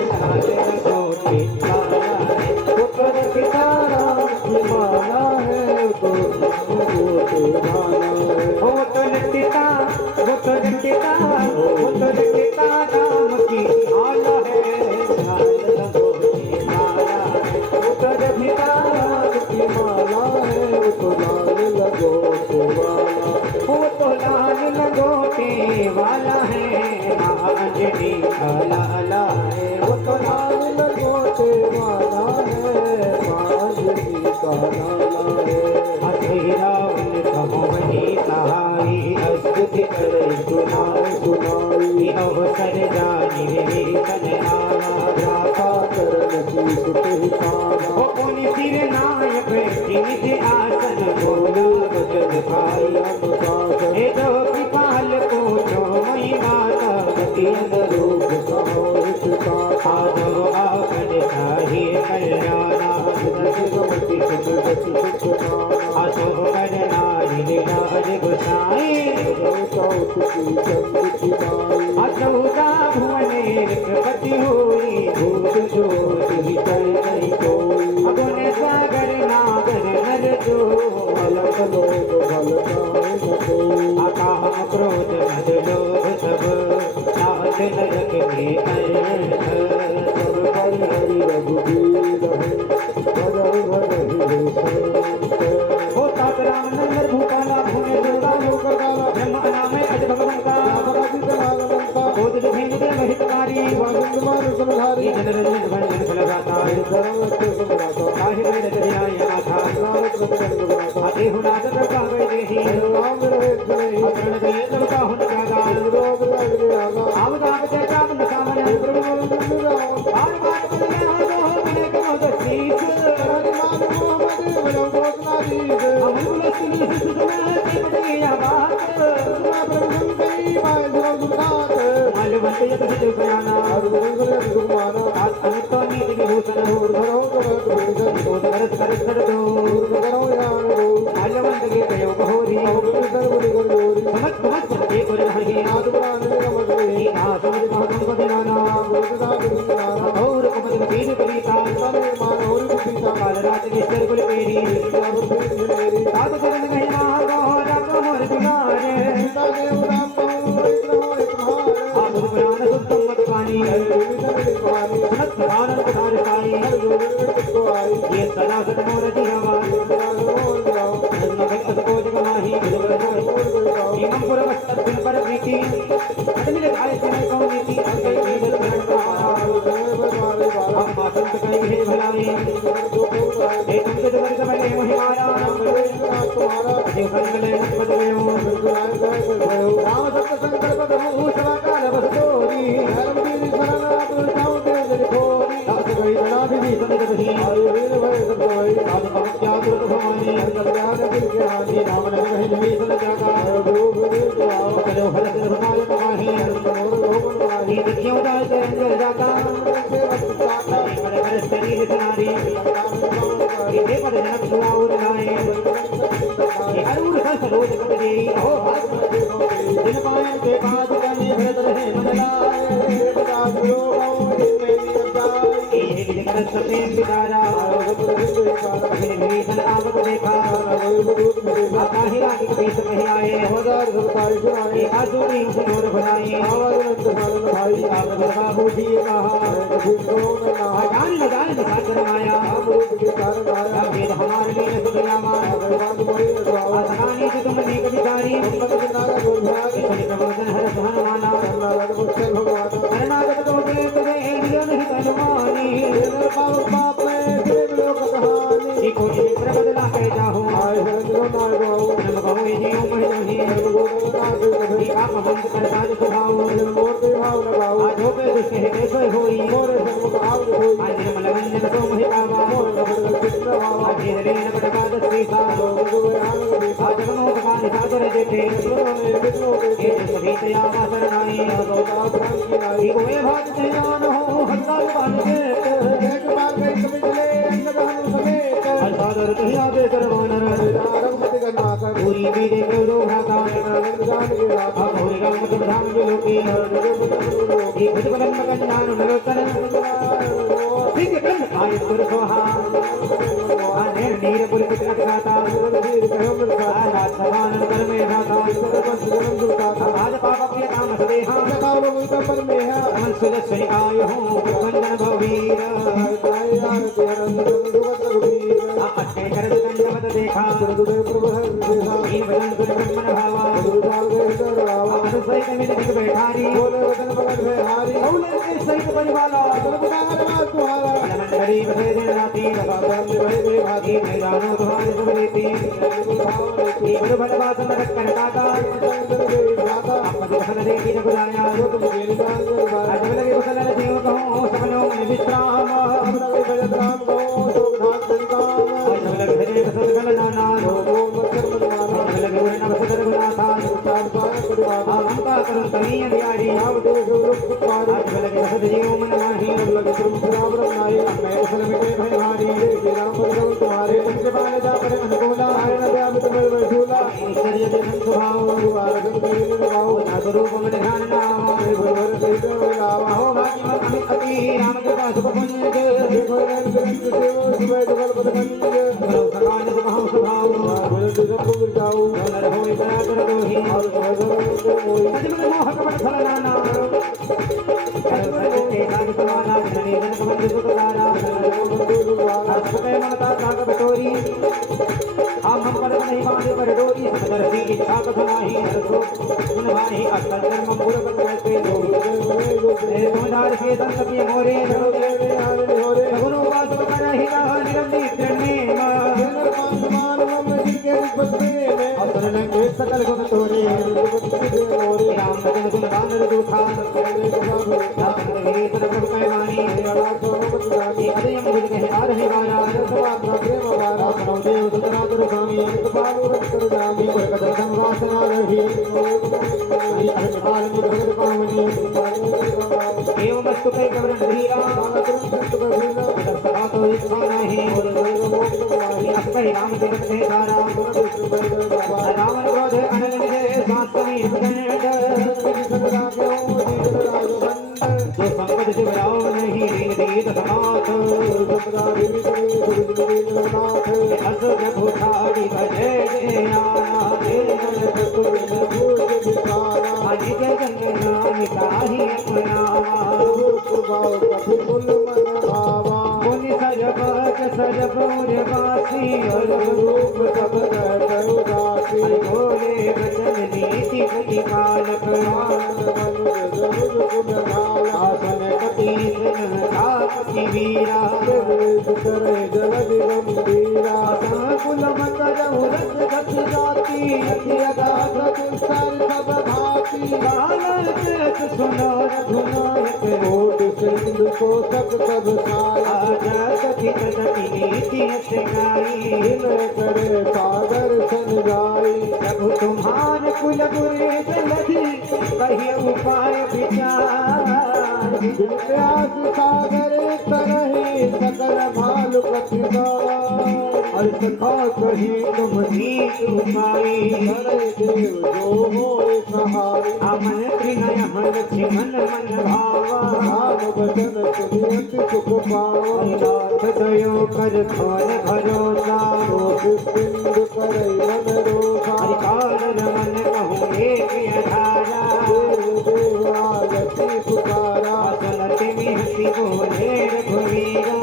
लाल लगोटे वाला है। वो तो रटता राम की माला है, तो लगोटे वाला है। हो वो तो रटता राम की माला है, लाल लगोटे वाला है। वो तो रटता राम की माला है, तो लाल लगोटे वाला। वो तो लाल लगोटे वाला है, अंजनी का लाला है। वो तो लाल लगोटे वाला है, अंजनी का लाला है। रावण कहोमनी सहाई, अस्तुति करे सुनाई। अवसर जानी रे तन आला, राखा करन की सुते पाना। ओ पुनि सिर नायक निज आसन, बोला वचन खाई अनुशासन। हे जो कृपाल को जो मई माता, गति अनुरूप कहो हितका। आधो आपन चाहे कल्याणा, सुगति सुखनाना। असो कर नारी निराज गोसाई, अचौदा भुवनेरपति होई, भूत ज्योति कर नहीं कोई। अगुन सागर नागर नर जो, अलग लोग भल जाए न कोई। अकाम क्रोध मद लोभ सब, नाथ नरक में अर्थ। सब पर हरि रघुबीर है, भजहु भजहि संत। हो तात राम नंदन भूपाला, भुवन जोड़ा लोक गाला। ब्रह्म अनामय अज भगवंता, बोध दुखेन दे महितकारी। वागुंड मान समधारी, जनरंजन भंजन फलदाता। काहि वेद दरियाय नाथा। अरे हुनाद का गए ही अतरण दे लड़का हुन जागा आव दाग ते काम न सामने बार बार बदले हो जो हो मिले को दसीस हम मुलसिनी सुसुना के बदिया बात मालवंत यत सिद्ध ज्ञाना अनंतो नीति विभूषण बोध करस करस कर दो मालवंत के कयो बहोरी समझ समझ के कर हरि नाथ पुराण में समझ गई ना समझ महतम को देना और कुमत तीन कविता तने मान और कविता काल रात के स्तर कुल पेरी सात चरण कहीं ना हो राम मोर दुलारे सीता देव राम को मोर तुम्हारे आप पुराण सुतम मत पानी समझ आनंद पधार पाई ये सदा सत मोर दी हवाई पुर वस्तु पर प्रीति अदमिल भाई से कौन नीति अंगे जीवन हम मातंत कई है भलाई एक अंकित वर्ग बने महिमारा तुम्हारा देव संगले मत बदलो राम सत्य संकल्प प्रभु सदा काल बसतोरी धर्म की शरण तुम जाओ देव देखोरी दास गई बड़ा भी समझ बही आयु वीर भय सब भई साध पवन क्या तुरत भवानी हर कल्याण दिल के हानि राम ने कहि भी सन जागा चलो हरत हृदय मगाही क्यों दाल से अंजल जाता कर कर शरीर सनारी ये पद जनक सुना और लाए अरुण हस रोज कब देई हो दिन पायन के बाद कने भरत रहे मन लाए एक जगत सप्रेम बिदारा अपने भीषण आवत देखा आहिरा की कबीर में आए हजार सरकारी सुनाए आसुरी सुनोर बनाए आवाज़ सालन भाई आप बाबू जी कहा जान लगान सागर माया अमृत के कारण आया वेद हमारे लिए सुधरा माया भगवान मोरी आसानी से तुम नेक विचारी उन्मत नारा बोल भाग इतने प्रबोधन हर सहन माना नारायण पुष्कर भगवान शरणागत को के तेरे लियो नहीं तनमानी तेरे पाप में तेरे लोक कहानी कोटि प्रबदला कह जाओ आए हरजो नाय गाओ नम गाओ ये जीव मह जोही आप बंद कर साज सुभाव मोर के भाव लगाओ आजो पे दुष्ट है कैसे होई मोर सन्मुख भाव होई आज मलवंजन तो महितावा मोर बदल कृष्ण भाव आज रे न पटका दस्ती सा लोग आन आज मनो भगवान सागर देते विष्णु के सभी तया शरणाई गौता प्राण की नाई कोई भाग ज्ञान हो हल्ला बाल के एक बार गई कभी चले अंगहन समेत हल्लादर कहिया दे करवाना रघुपति का नाथ पूरी भी दे करो भ्राता जान के रात गौरी राम के धाम के लोके ये भजबलम कन्यान नलोचन सिंह कंठ आय सुर सोहा आनेर नीर पुर पितरक गाता वीर कहो मृता रात समान कर में गाता सर्वस जन्म दुता आज पाप के काम सदे हां लगाओ मुझ पर में है मन सुलक्षण आय हूं वंदन भवीर आय यार तेरा दुवत रघुवीर अट्टे कर दंडवत देखा गुरुदेव प्रभु हर इन भजन गुरु ब्रह्मन भावा गुरु जाल के दरवा अनुसहित मिल बिक बैठारी बोले वचन भगत है हारी औले के सहित परिवाला गुरुदार मार तुम्हारा मनमंडली बसे दिन राती बाबा में बड़े बड़े भागी मैदानों तुम्हारे सब रीति गुरु भलवासन रख कर दाता आपद धन दे की बुलाया जो तुम के निदान आज लगे बसल देव कहो सब लोग में विश्राम लगे भजन राम कहो शोक धाम संतान आज लगे भजन बसल गल जाना लोगों मत्सर मनमाना लगे वर्ण बसल गुनाथा चार पार परिवार हमका करुण तमीय बियारी आव देश रूप पुकार आज लगे बसल जीव मन माही लगे तुम राम रमनाई मैं बसल मिटे भय हारी के राम बल तुम्हारे तुमसे पाले जा पर अनुकूला हरण दया मित बल झूला ईश्वरीय देन स्वभाव द्वार जग में लगाओ ना स्वरूप मन ध्यान नाम भुवर सहित लावा हो भाग्य मत अति राम कृपा सुख पुण्य के देखो रंग रंग सेव सुबह जगल पदकंज करो सकान सुभाव सुभाव बोल तुझ को जाओ नर होय दया कर दोही और सजमन मोह कपट फलनाना करते काज समाना धनी जनक बंद सुतदारा सके ममता साग बटोरी हम पर नहीं बांधे पर डोरी समदर्शी इच्छा कथनाही हरसो सुन भाई अष्टल जन्म पुर करते लोग तुमदार के संतप्य मोरे गुरु वास कर ही निरंदी त्रिनेम परमात्मा प्रेम भारा देव सुतनाथुर स्वामी अमित पालु रक्षर जामी कथन संवासना रही काल भगत पावनी एवं वस्तु कई कवरण धीरा सदा तो इच्छा नहीं असकहि राम जगत में धारा रावण क्रोध अनल निधे शास्त्री जो संपद शिवराव नहीं रीत समाथ हस जगुठारी भजे हरि जगन नाम ताहि अपनावा मुनि सरबत सरबोर वासी और रूप सब उदासी भोले बचन नीति प्रतिपालक आसन कपीस तापति वीरा जलद गंभीरा कुल मकर उरत गत जाति सब भाती सुनो धुनायक होट सिंधु को सब साया कथित नीति गाई करे सागर सन जाई प्रभु तुम्हार कुल बुरे जलधि कहिए उपाय विचार व्यास सागर तरहि सकल भालु और सखा कही तुम नीत उपाय देव जो हो सहाय अमन त्रिनय लक्ष्मण मन भावा राम बचन सुनियत सुख पावा दयो कर थोर भरोसा सिंधु करई मन रोसा काल रमन कहूँ एक अधारा देव आलती पुकारा चलते मिहसी बोले रघुवीरा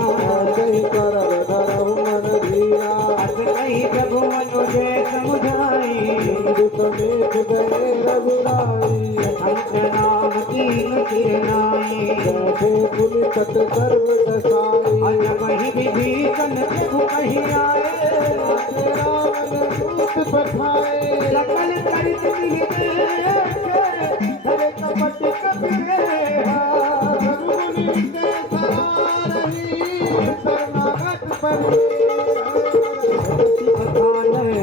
सही कर धरहु मन धीरा अस कही प्रभु मनुजे समुझाई हिंदू समेत गए रघुराई नाम कीन किरनाई जैसे पुल तट सर्व दसाई वही विभीषण प्रभु कही आए रावण दूत पठाए सकल करित मिले हरे कपट कपिले रघुमुनि से सरारही शरणागत परि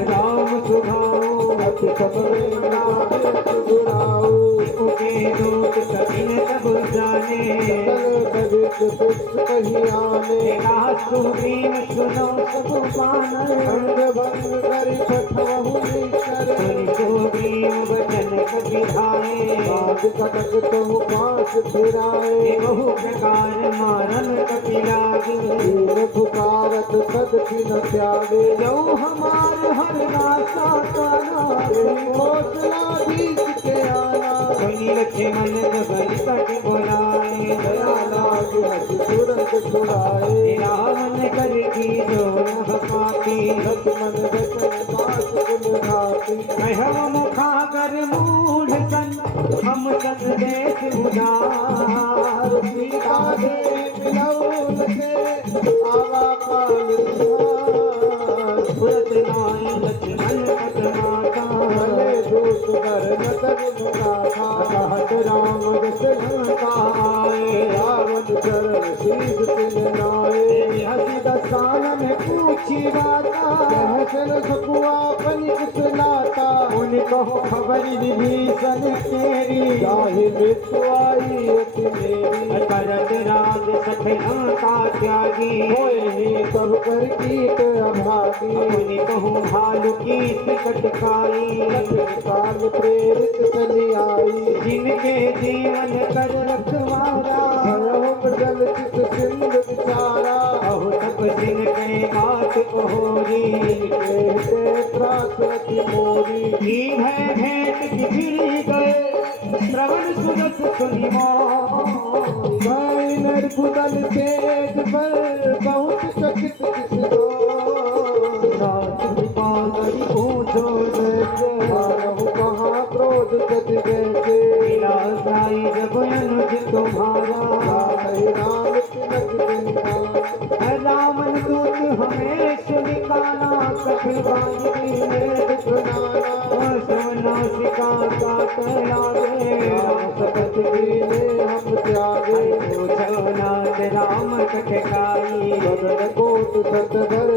राम सुभाओ अति सबरे नाम सुराओ उके दूत कभी न सब जाने कभी कही आने सुग्रीव सुनो सब पान अंग भंग करि पठवहु नीचर सुग्रीव वचन कभी धाये बाज कटक तहु पास फिराए बहु प्रकार मारन कपि लागे दीन पुकारत सदखि न त्यागे जो हमार हर नासा काना कौशलाधीश के आना सुनि लक्ष्मण जबरि कट बोलाए दया लागे हसि तुरंत छुड़ाए रावण कर की जो पापी लक्ष्मण बचन बात कुल घाती कहव मुखागर मूढ़ सन हम सत देश उदार सीता देवी मिलौन से आवा पाल सुरत नाई लक्ष्मण कट माता भले दूत कर न तब मुकाथा कहत राम दशरथ आए रावण चरण शीघ तिल नाए हसी दसाल में पूछी बाता कहचन सकुआ पनिक सुनाता उन कहो खबर विभीषण तेरी जाहि मृत्यु आई अति मेरी करत राज सखलता त्यागी होए ही सब कर कीट अभागी उन कहूँ भालू की सिकट खाई काल प्रेरित चली आई जिनके जीवन कर रखवारा जल चित सिंध विचारा अहो तप सिंह के बात कहोरी त्रासति मोरी की है भेंट की फिरी गए श्रवण सुनत सुनि मोहि नरकुदल तेज पर बहुत चकित किस दो रात पागल पूछो जैसे मारहु कहाँ क्रोध जत जैसे साई जब अनुज तुम्हारा राम तिलक देना रावण दूत हमें निकाला कपिल वाणी वेद सुनाना श्रवनासिका काट लागे राम सपथ लीले हम त्यागे नाथ राम कटकाई बदन कोट सत धर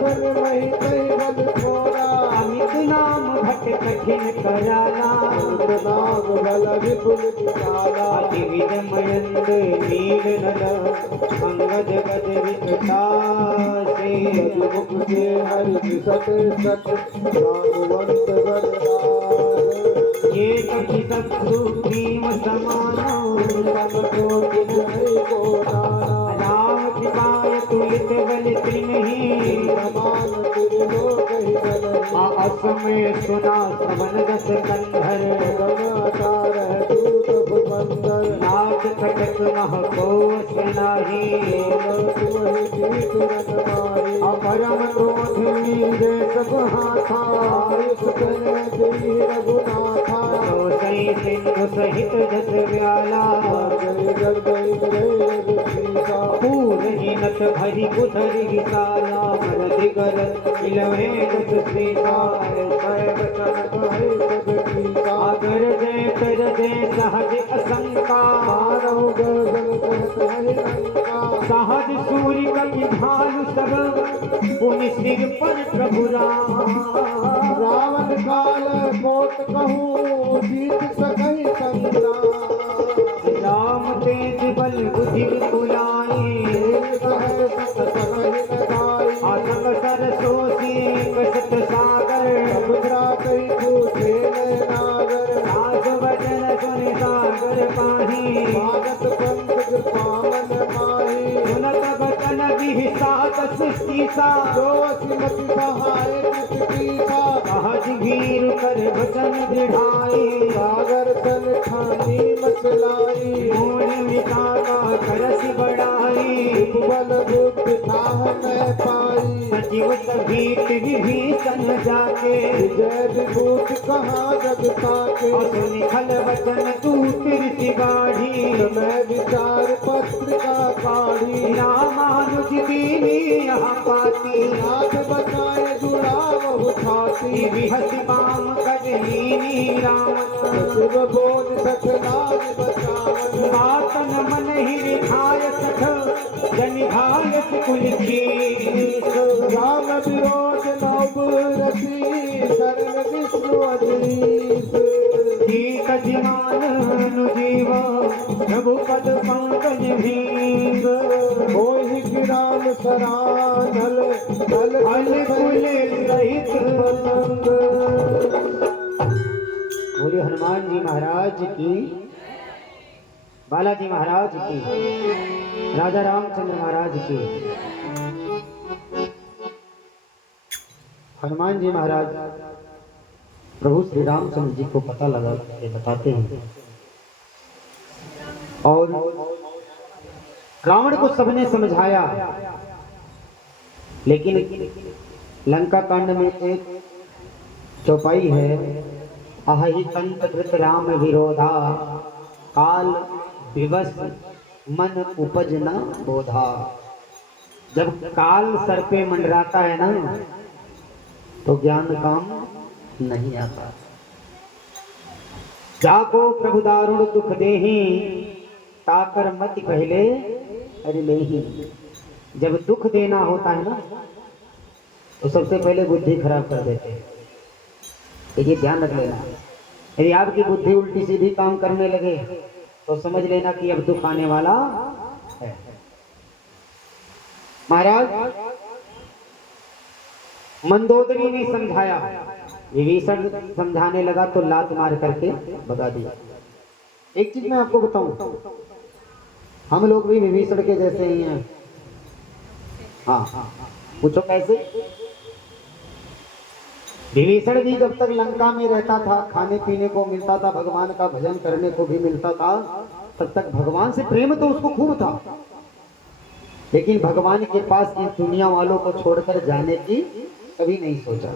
बिन मही कही बल छोड़ा अमित नाम भट कठिन कराला नाग बल विपुल विशाला विविध मयंद नील नल अंगद गज विकटासे मुख से हरि दिसत सत रामवंत बलराज ये कपि सत्सु भीम समानो समतो किन्हीं को नाना राम पिताय तुलित बल त्रिनहि समान त्रिलोक ही बल असमय सुना सवन दस कंधर गणाकार दूत भुवंदर नाथ कटक मह को सेनाही तुम्हें जीत रन मारी अपरम क्रोध मीरे सब हाथा आयुष करे जय रघुनाथा तो सही सिंधु सहित जस व्याला जय जय जय सीता पूरहि नथ भरि कुधरि विशाला मरधि कर मिलवे जस श्रीकार सय बचन कहे सब गीता अगर जय कर जय सहज असंका मानव गर्दन कहत है लंका सहज सूर्य कपि भालु सब पुनि सिर पर प्रभु राम रावण काल कोट कहूँ जीत सकहि संग्राम राम तेज बल बुद्धि विपुलाई आतंक सर सोसी कसत सागर समुद्रा कई पूछे नागर नाग वचन सुन सागर पाही स्वागत पंथ पावन माही सुनत वचन विहिसात सृष्टिसा जो सिमति सहाय कृतिसा सहज भीर कर वचन दृढ़ाई सागर तन ठानी मचलाई मोर मिता का करस बढ़ाई बल बुद्धि थाह मैं पाई सचिव सभीत विभीषण जाके विजय विभूति कहाँ जग ताके निखल वचन तू तिरसि बाढ़ी मैं विचार पत्रिका काढ़ी रामानुज दीनी यहाँ पाती हाथ बचाए जुड़ाव उठाती विहस बाम कजलीनी रावण शिव बोल सखलाज बचावन बातन मन ही निधाय सठ जनिधाय कुल खीस राम विरोध नव रति शरण विष्णु अधीश जीत जिमान अनुजीव प्रभु पद पंकज भींग मोहि राम सरानल फल फल फूल सहित पतंग। बोले हनुमान जी महाराज की, बालाजी महाराज की, राजा रामचंद्र महाराज की। हनुमान जी महाराज प्रभु श्री रामचंद्र जी को पता लगा के बताते हैं, और रावण को सबने समझाया, लेकिन लंका कांड में एक चौपाई है, अहि कंत कृत राम विरोधा काल विवश मन उपज न बोधा। जब काल सर पे मंडराता है ना, तो ज्ञान काम नहीं आता। जाको प्रभु दारुण दुख देहि ताकर मत पहले अरे नहीं। जब दुख देना होता है ना, तो सबसे पहले बुद्धि खराब कर देते हैं। ये ध्यान रख लेना, यदि आपकी बुद्धि उल्टी सीधी काम करने लगे तो समझ लेना कि अब दुख आने वाला है। महाराज मंदोदरी ने समझाया, विभीषण समझाने लगा तो लात मार करके भगा दिया। एक चीज मैं आपको बताऊं, हम लोग भी विभीषण के जैसे ही हैं। हाँ, पूछो कैसे? विभीषण भी जब तक लंका में रहता था, खाने पीने को मिलता था, भगवान का भजन करने को भी मिलता था, तब तक भगवान से प्रेम तो उसको खूब था, लेकिन भगवान के पास इस दुनिया वालों को छोड़कर जाने की कभी नहीं सोचा।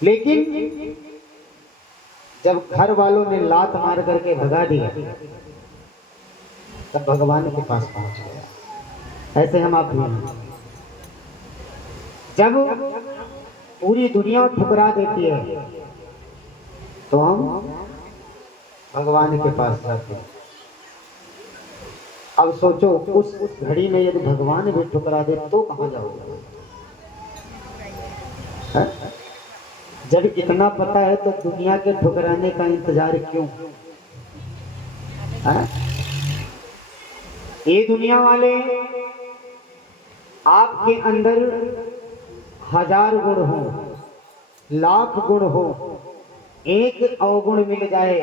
लेकिन जब घर वालों ने लात मार करके भगा दिया, तब भगवान के पास पहुंच गया। ऐसे हम आप नहीं, जब पूरी दुनिया ठुकरा देती है तो हम भगवान के पास जाते हैं। अब सोचो, उस घड़ी में यदि भगवान भी ठुकरा दे तो कहाँ जाओगे? है? जब इतना पता है तो दुनिया के ठुकराने का इंतजार क्यों? है? ये दुनिया वाले आपके अंदर 1000 गुण हो, लाख गुण हो, एक अवगुण मिल जाए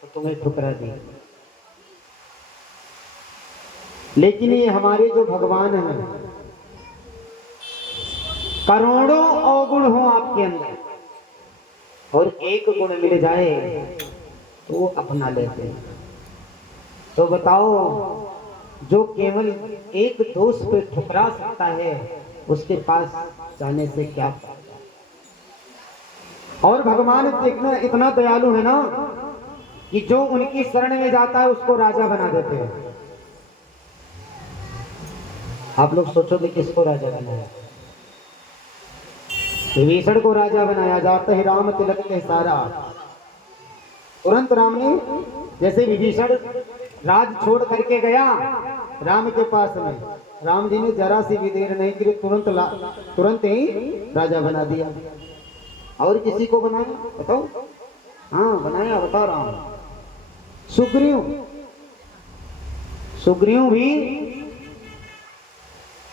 तो तुम्हें ठुकरा दे। लेकिन ये हमारे जो भगवान हैं, करोड़ों अवगुण हो आपके अंदर और एक गुण मिल जाए तो वो अपना लेते हैं। तो बताओ, जो केवल एक दोष पे ठुकरा सकता है उसके पास जाने से क्या फायदा? और भगवान इतना दयालु है ना कि जो उनकी शरण में जाता है उसको राजा बना देते हैं। आप लोग सोचोगे किसको राजा बनाया? विभीषण को राजा बनाया। जाते ही राम तिलक के सारा, तुरंत राम ने, जैसे विभीषण राज छोड़ करके गया राम के पास में, राम जी ने जरा सी भी देर नहीं की, तुरंत ही राजा बना दिया। और किसी को बनाया बताओ? हाँ बनाया, बता रहा हूं। सुग्रीव भी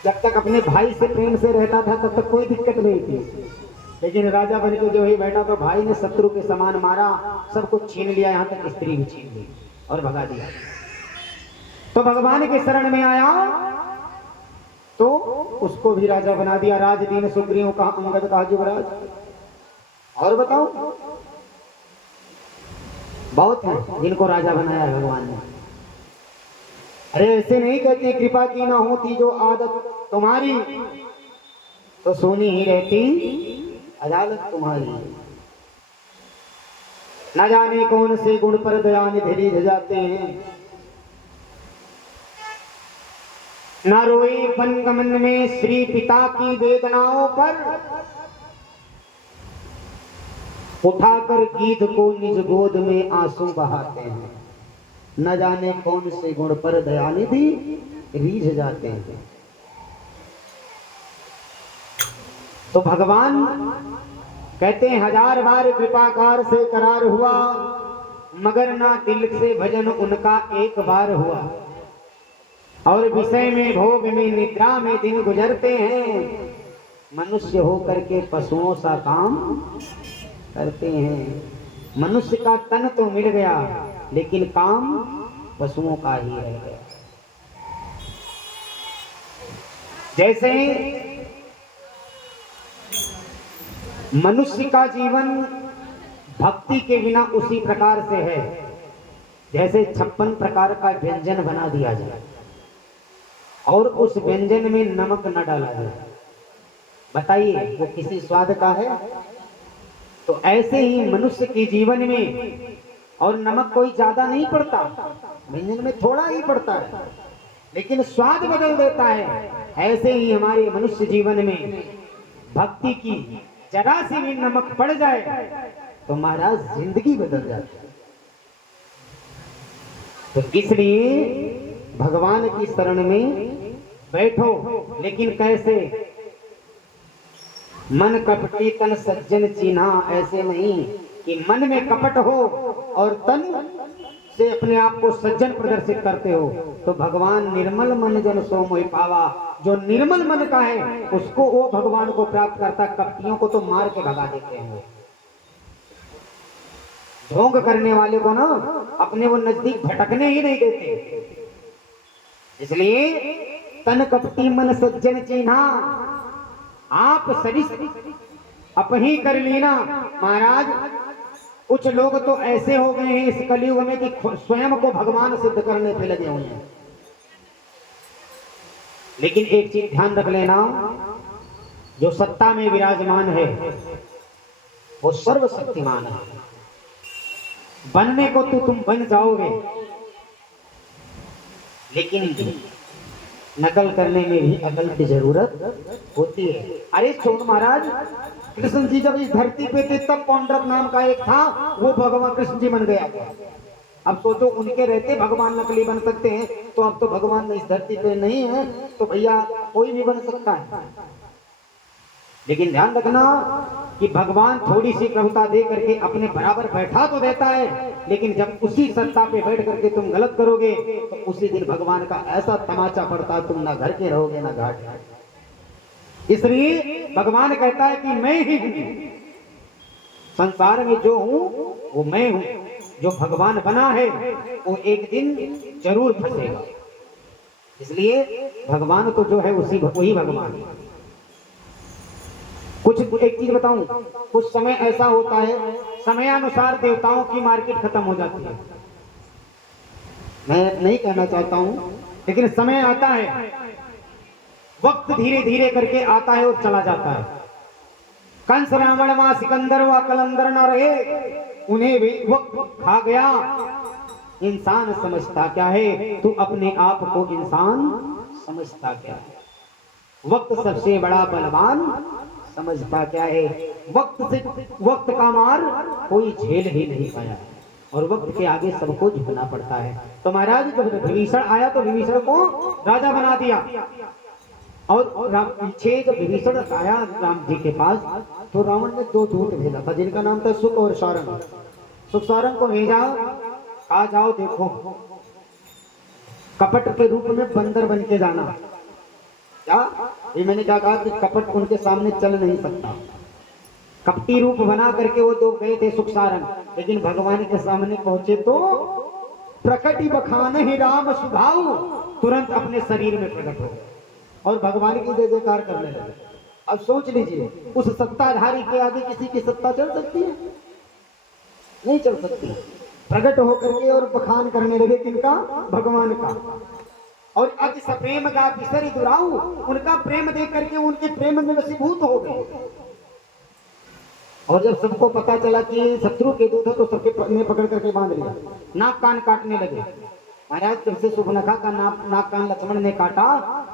जब तक अपने भाई से प्रेम से रहता था तब तक कोई दिक्कत नहीं थी, लेकिन राजा बन के जो ही बैठा तो भाई ने शत्रु के समान मारा, सब कुछ छीन लिया, यहाँ तक स्त्री भी छीन ली और भगा दिया। तो भगवान के शरण में आया तो उसको भी राजा बना दिया। राजदीन सुग्रीव का अंगद का युवराज। और बताओ, बहुत हैं जिनको राजा बनाया भगवान ने। अरे ऐसे नहीं कहते कृपा की ना होती जो आदत तुम्हारी तो सोनी ही रहती अदालत तुम्हारी। न जाने कौन से गुण पर दया निधि जाते हैं, न रोए बनगमन में श्री पिता की वेदनाओं पर, उठाकर गीध को निज गोद में आंसू बहाते हैं। न जाने कौन से गुण पर दयानिधि रीझ जाते हैं। तो भगवान कहते हैं 1000 बार कृपाकार से करार हुआ, मगर ना दिल से भजन उनका एक बार हुआ। और विषय में भोग में निद्रा में दिन गुजरते हैं, मनुष्य होकर के पशुओं सा काम करते हैं। मनुष्य का तन तो मिल गया लेकिन काम पशुओं का ही रह गया। जैसे मनुष्य का जीवन भक्ति के बिना उसी प्रकार से है जैसे 56 प्रकार का व्यंजन बना दिया जाए और उस व्यंजन में नमक न डाला जाए, बताइए वो किसी स्वाद का है? तो ऐसे ही मनुष्य के जीवन में, और नमक कोई ज्यादा नहीं पड़ता, व्यंजन में थोड़ा ही पड़ता है लेकिन स्वाद बदल देता है। ऐसे ही हमारे मनुष्य जीवन में भक्ति की जरा सी भी नमक पड़ जाए तो महाराज जिंदगी बदल जाती है। तो इसलिए भगवान की शरण में बैठो, लेकिन कैसे? मन कपटी तन सज्जन चिन्हा। ऐसे नहीं कि मन में कपट हो और तन से अपने आप को सज्जन प्रदर्शित करते हो। तो भगवान निर्मल मन जन सो मोहि पावा, जो निर्मल मन का है उसको वो भगवान को प्राप्त करता। कपटियों को तो मार के भगा देते हैं, ढोंग करने वाले को ना अपने वो नजदीक भटकने ही नहीं देते। इसलिए तन कपटी मन सज्जन चिन्हा, आप सरिस अपही कर लीना। महाराज कुछ लोग तो ऐसे हो गए हैं इस कलयुग में कि स्वयं को भगवान सिद्ध करने पे लगे हुए हैं। लेकिन एक चीज ध्यान रख लेना, जो सत्ता में विराजमान है वो सर्वशक्तिमान है। बनने को तो तुम बन जाओगे, लेकिन नकल करने में भी अकल की जरूरत होती है। अरे छोड़ महाराज, कृष्ण जी जब इस धरती पे थे तब पौंड्रक नाम का एक था, वो भगवान कृष्ण जी बन गया था। अब सोचो उनके रहते भगवान नकली बन सकते हैं, तो अब तो भगवान इस धरती पे नहीं है तो भैया कोई भी बन सकता है। लेकिन ध्यान रखना कि भगवान थोड़ी सी प्रभुता दे करके अपने बराबर बैठा तो देता है, लेकिन जब उसी सत्ता पे बैठ करके तुम गलत करोगे तो उसी दिन भगवान का ऐसा तमाचा पड़ता, तुम ना घर के रहोगे ना घाट। इसलिए भगवान कहता है कि मैं ही हूं, संसार में जो हूं वो मैं हूं, जो भगवान बना है वो एक दिन जरूर फंसेगा। इसलिए भगवान तो जो है उसी वही भगवान है। कुछ एक चीज बताऊं, कुछ समय ऐसा होता है समयानुसार देवताओं की मार्केट खत्म हो जाती है। मैं नहीं कहना चाहता हूं, लेकिन समय आता है, वक्त धीरे धीरे करके आता है और चला जाता है। कंस रावण व सिकंदर व कलंदर न रहे, उन्हें भी वक्त खा गया। इंसान समझता क्या है, तू अपने आप को इंसान समझता क्या है? वक्त सबसे बड़ा बलवान समझता क्या है? वक्त का मार कोई झेल ही नहीं पाया और वक्त के आगे सबको झुकना पड़ता है। तो महाराज जब विभीषण आया तो विभीषण को राजा बना दिया, और पीछे जब विभीषण आया राम जी के पास तो रावण ने 2 दूत भेजा था, जिनका नाम था सुख और सारंग। सुख सारंग को भेजा, आ जाओ देखो, कपट के रूप में बंदर बन के जाना। क्या ये मैंने क्या कहा कि कपट उनके सामने चल नहीं सकता। कपटी रूप बना करके वो 2 गए थे सुख सारंग, लेकिन भगवान के सामने पहुंचे तो प्रकटी बखान ही राम सुभाव, तुरंत अपने शरीर में प्रकट हो गए और भगवान की जय जयकार करने लगे। अब सोच लीजिए, उस सत्ताधारी के आगे किसी की सत्ता चल सकती है? नहीं चल सकती। प्रकट होकर के और बखान करने लगे किनका? भगवान का। और अति सप्रेम का बिसरी दुराऊ, उनका प्रेम देख करके उनके प्रेम में वशीभूत हो गए। और जब सबको पता चला कि शत्रु के दूत है तो सबके ने पकड़ करके बांध लिया, नाक कान काटने लगे। महाराज जब से सुबनखा का नाक कान लक्ष्मण ने काटा,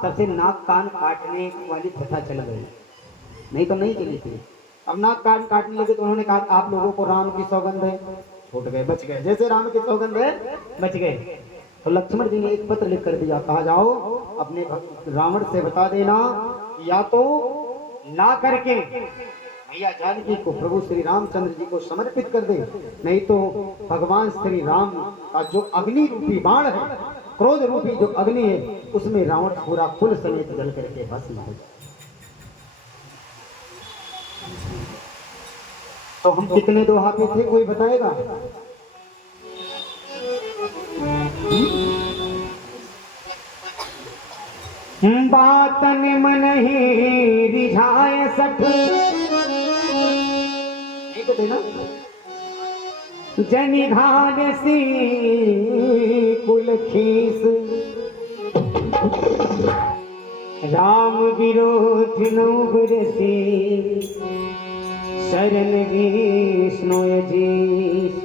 तब से नाक कान काटने वाली प्रथा चल गई, नहीं तो नहीं चली थी। अब नाक कान काटने लगे तो उन्होंने कहा आप लोगों को राम की सौगंध है, छूट गए, बच गए। जैसे राम की सौगंध है बच गए। तो लक्ष्मण जी ने एक पत्र लिख कर दिया, कहा जाओ अपने रावण से बता देना, या तो ला करके मैया जानकी को प्रभु श्री रामचंद्र जी को समर्पित कर दे, नहीं तो भगवान श्री राम का जो अग्नि रूपी बाण है, क्रोध रूपी जो अग्नि है, उसमें रावण पूरा कुल समेत जल करके भस्म हो जाए। तो हम कितने दोहा पे थे, कोई बताएगा? बातन मन ही रिझाए सठ, तो थे ना, जनि घान सी कुल खीस, राम विरोध नो बरसी, शरण विष्णु जीस,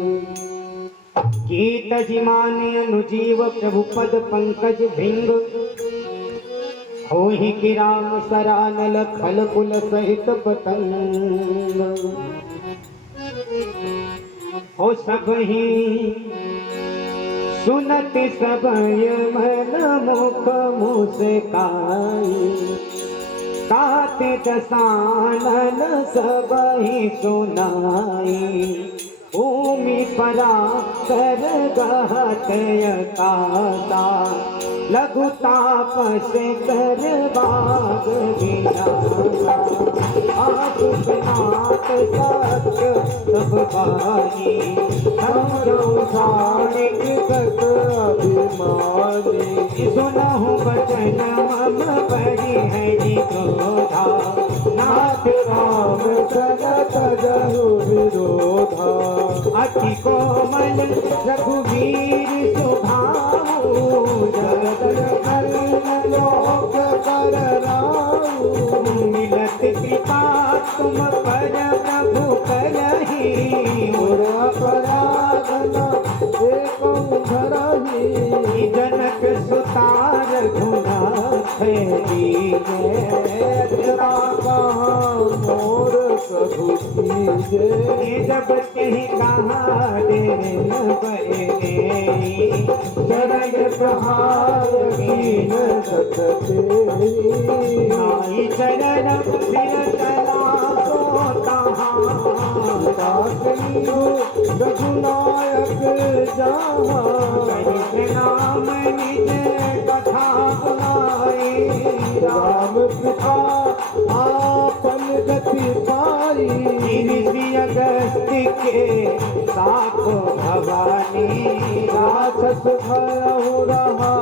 गीत जिमान अनुजीव प्रभु पद पंकज भृंग, हो ही कि राम सरानल खल कुल सहित पतंग, हो सब ही सुनत सबय मन मुख मुस्काई, ताते दसानन सब ही सुनाई, भूमि परा कर गहत यकाता, लघु तापस कर बाग विनाशा, आप नाथ सत्य सब पाई, समझो साणिक गत अभिमानी, सुनहु बचन मम बड़ी है क्रोधा, नाथ राम सनत जहु विरोधा, अति कोमल रघुवीर सुभाऊ, लोक कर राऊ, मिलत कृपा तुम पर प्रभु करही, अपराधन एको धरही, जनक सुता रघुनाथ दीजे, मोर प्रभु कीजे, जब कहीं कहा दे न बरे, चरण प्रहार कीन सकते नाई चरण सिर चला सो ताकलियो रघुनायक जहाँ नाम निज कथा सुनाई राम कृपा आपन गति पाई ऋषि अगस्त के साथ भवानी राक्षस भयहु रहा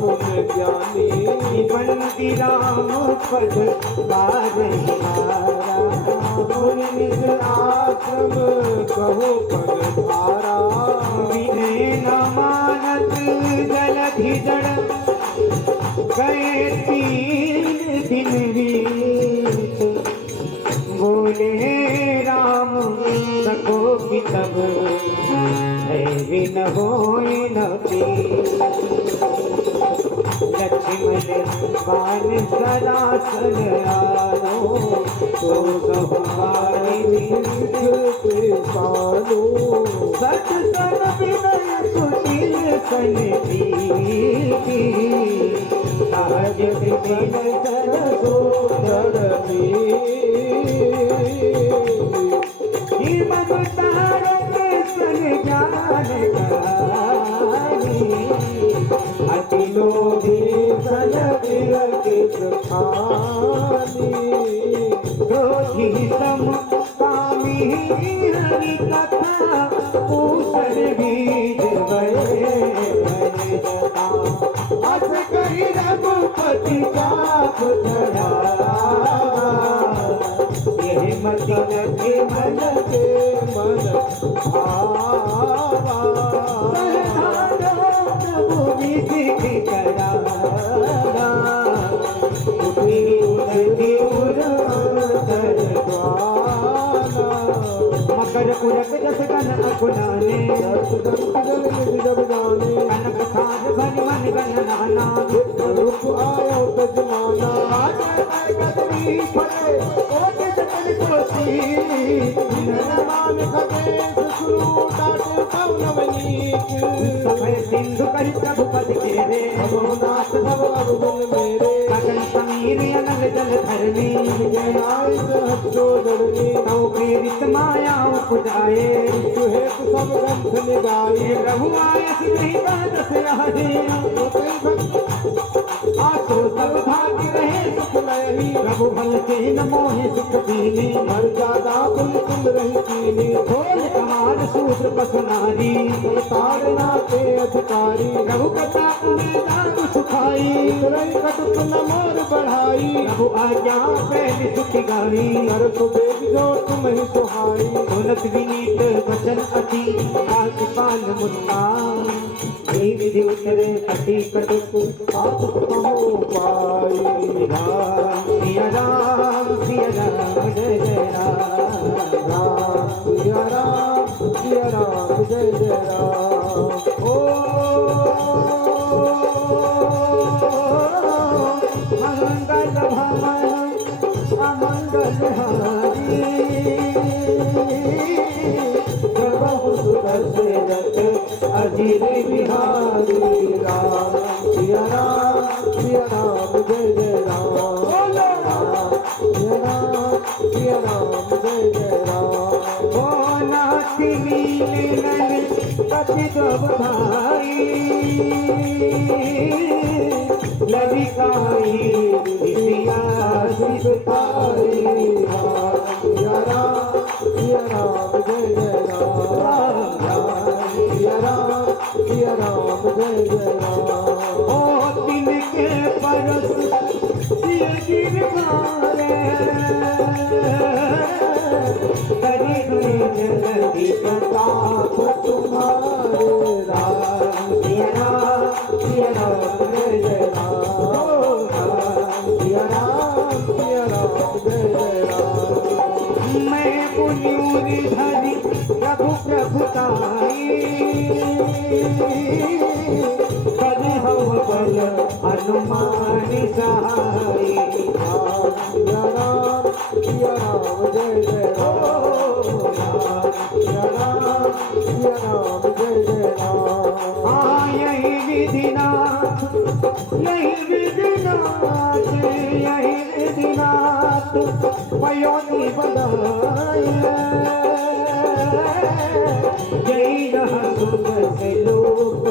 मुन ज्ञानी बंदी राम पद बारहिहारा मुनि निज आश्रम कहो पगधारा विनय न मानत जलधि जड़ गए 3 दिन बीत बोले राम सको कि तब है विन होय न लक्ष्मण बाण सरासन आलो तो गवारी पालो सत सन विनय कुटिल सन प्रीति सहज विपिन सरसो ममतारक सन ज्ञान कहानी अति लोभी सन विरकित खानी क्रोधी सम कामी हरि कथा पूषण बीज गए अस कही रघुपति जाप चढ़ावा यही मति लगे मन के मन भावा भूमि सिख कराना मकर उरक जस गन अकुलाने कनक साज भन मन गन नाना रूप आयो तजमाना कदरी फले ओटे जतन कोसी निर्माण खगेश सुरु टाट पवनवनीक समय सिंधु कहि प्रभु पद केरे भवनाथ भव अवगुण मेरे गगन समीर अनल जल धरनी जय आय सहस्रो धरनी तौ प्रेरित माया उपजाए सुहेत सब ग्रंथ निगाए प्रभु आयस नहीं बादस रहे आसो सब भाग्य रहे सुख लयही प्रभु बल के न मोहि सुख दीनी मर्यादा कुल कुल रही कीनी खोल कमाल सूत्र पसनारी ताड़ना के अधिकारी प्रभु कथा में दान सुखाई रही कटुक न मोर बढ़ाई प्रभु आज्ञा पहली सुखी गाई कर सुबेग जो तुम ही सुहाई सुनत विनीत वचन अति आसपाल मुस्का विधि उतरे अति कटुक आप कहो पाई सिया राम जय जय राम सिया राम जय जय राम ओ मंगल भवन अमंगल हारी प्रभु सुदर्शनत अजीर बिहारी राम सिया राम जय जय राम सिया राम जय जय राम ओ नाथी नील कति दब भाई लविकाई सिया सिताई सिया राम जय जय राम सिया राम जय जय राम ओ तिनके परस सिर गिर मारे करी हुई जगती प्रताप तुम्हारे राम सिया राम जय जय राम सिया राम जय जय राम मैं पुण्यूरी धरी प्रभु प्रभुताई कभी हम बल हनुमान सहाय सिया राम जय जय राम सिया राम जय जय राम आयहि यही विधिनाथ यही विधिनाथ पयोनी बनाया जय यहाँ सुख से लोग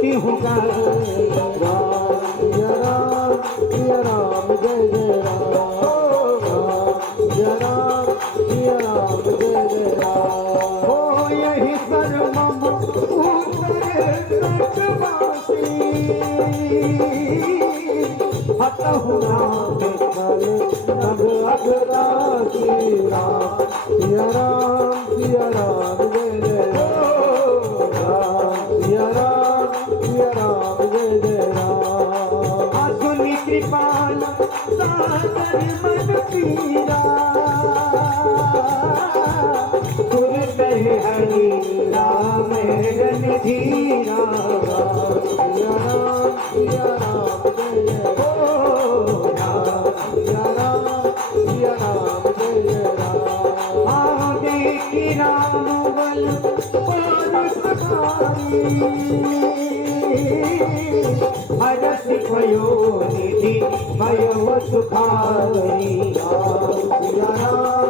क्यों गाए राम जय राम जय जय राम जय राम जय जय राम हो यही सर्वम उत्तरे तटवासी हतहु नाम चले नभ अगरासी राम सिया राम जय जय राम सिया राम जय जय राम आसुनी कृपाल सागर मन पीरा सुर कहे हरि राम रणधीरा सिया राम जय जय सिया राम जय जय राम आगे की राम बल पारस भारी हरस भयो निधि भयो सुखारी सिया राम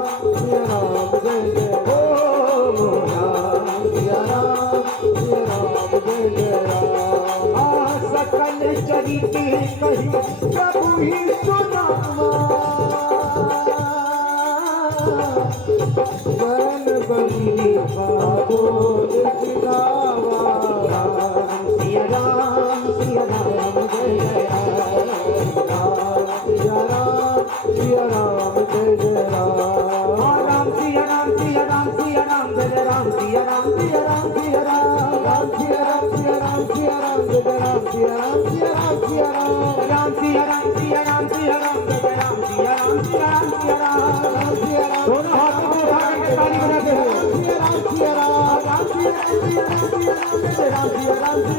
जय जय हो सिया राम जय जय राम सकल चरिते कही प्रभु ही सुनावा बन बनी बोल सिखावा सिया राम जय जय राम सिया राम जय जय राम राम सिया राम जय जय राम सिया राम जय जय राम सिया राम जय जय राम सिया राम जय जय राम सिया राम सिया राम जय जय राम सिया राम जय जय राम सिया राम दोनों हाथों को उठा के ताली बजाते हैं सिया राम जय जय राम सिया राम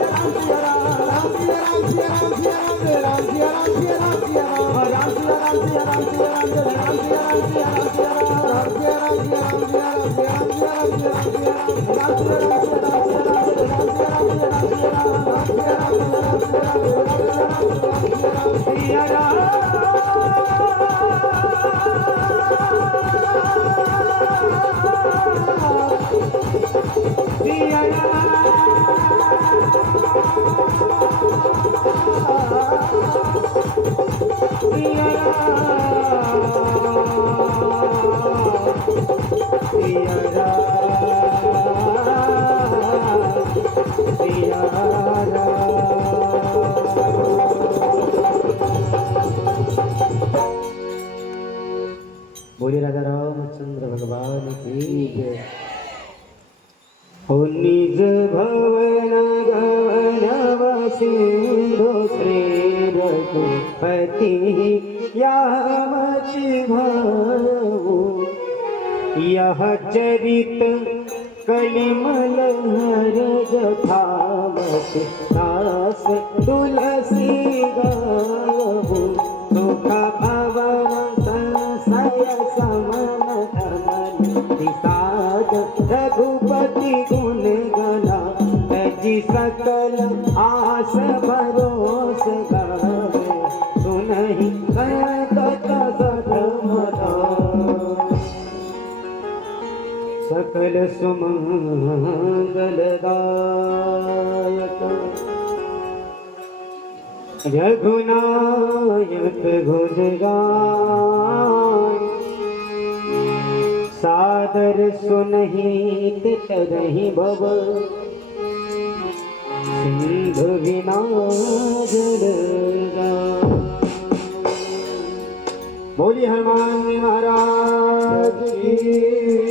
बोले राजा रामचंद्र भगवान की जय। हो निज भवन गवन सिंधु श्री रघुपति यावति भाऊ यह चरित कलिमल हर जथावत दास तुलसी गावहु सुख भवन संशय समन धमन विषाद रघुपति गुण गना तजि सकल आस भरोस गावे सुनहि संकट सधमना सकल सुमंगलदायक रघुनायक गुणगान सादर सुनहित तरहि भव सिंधु बिना जलगा। बोली हनुमान महाराज की।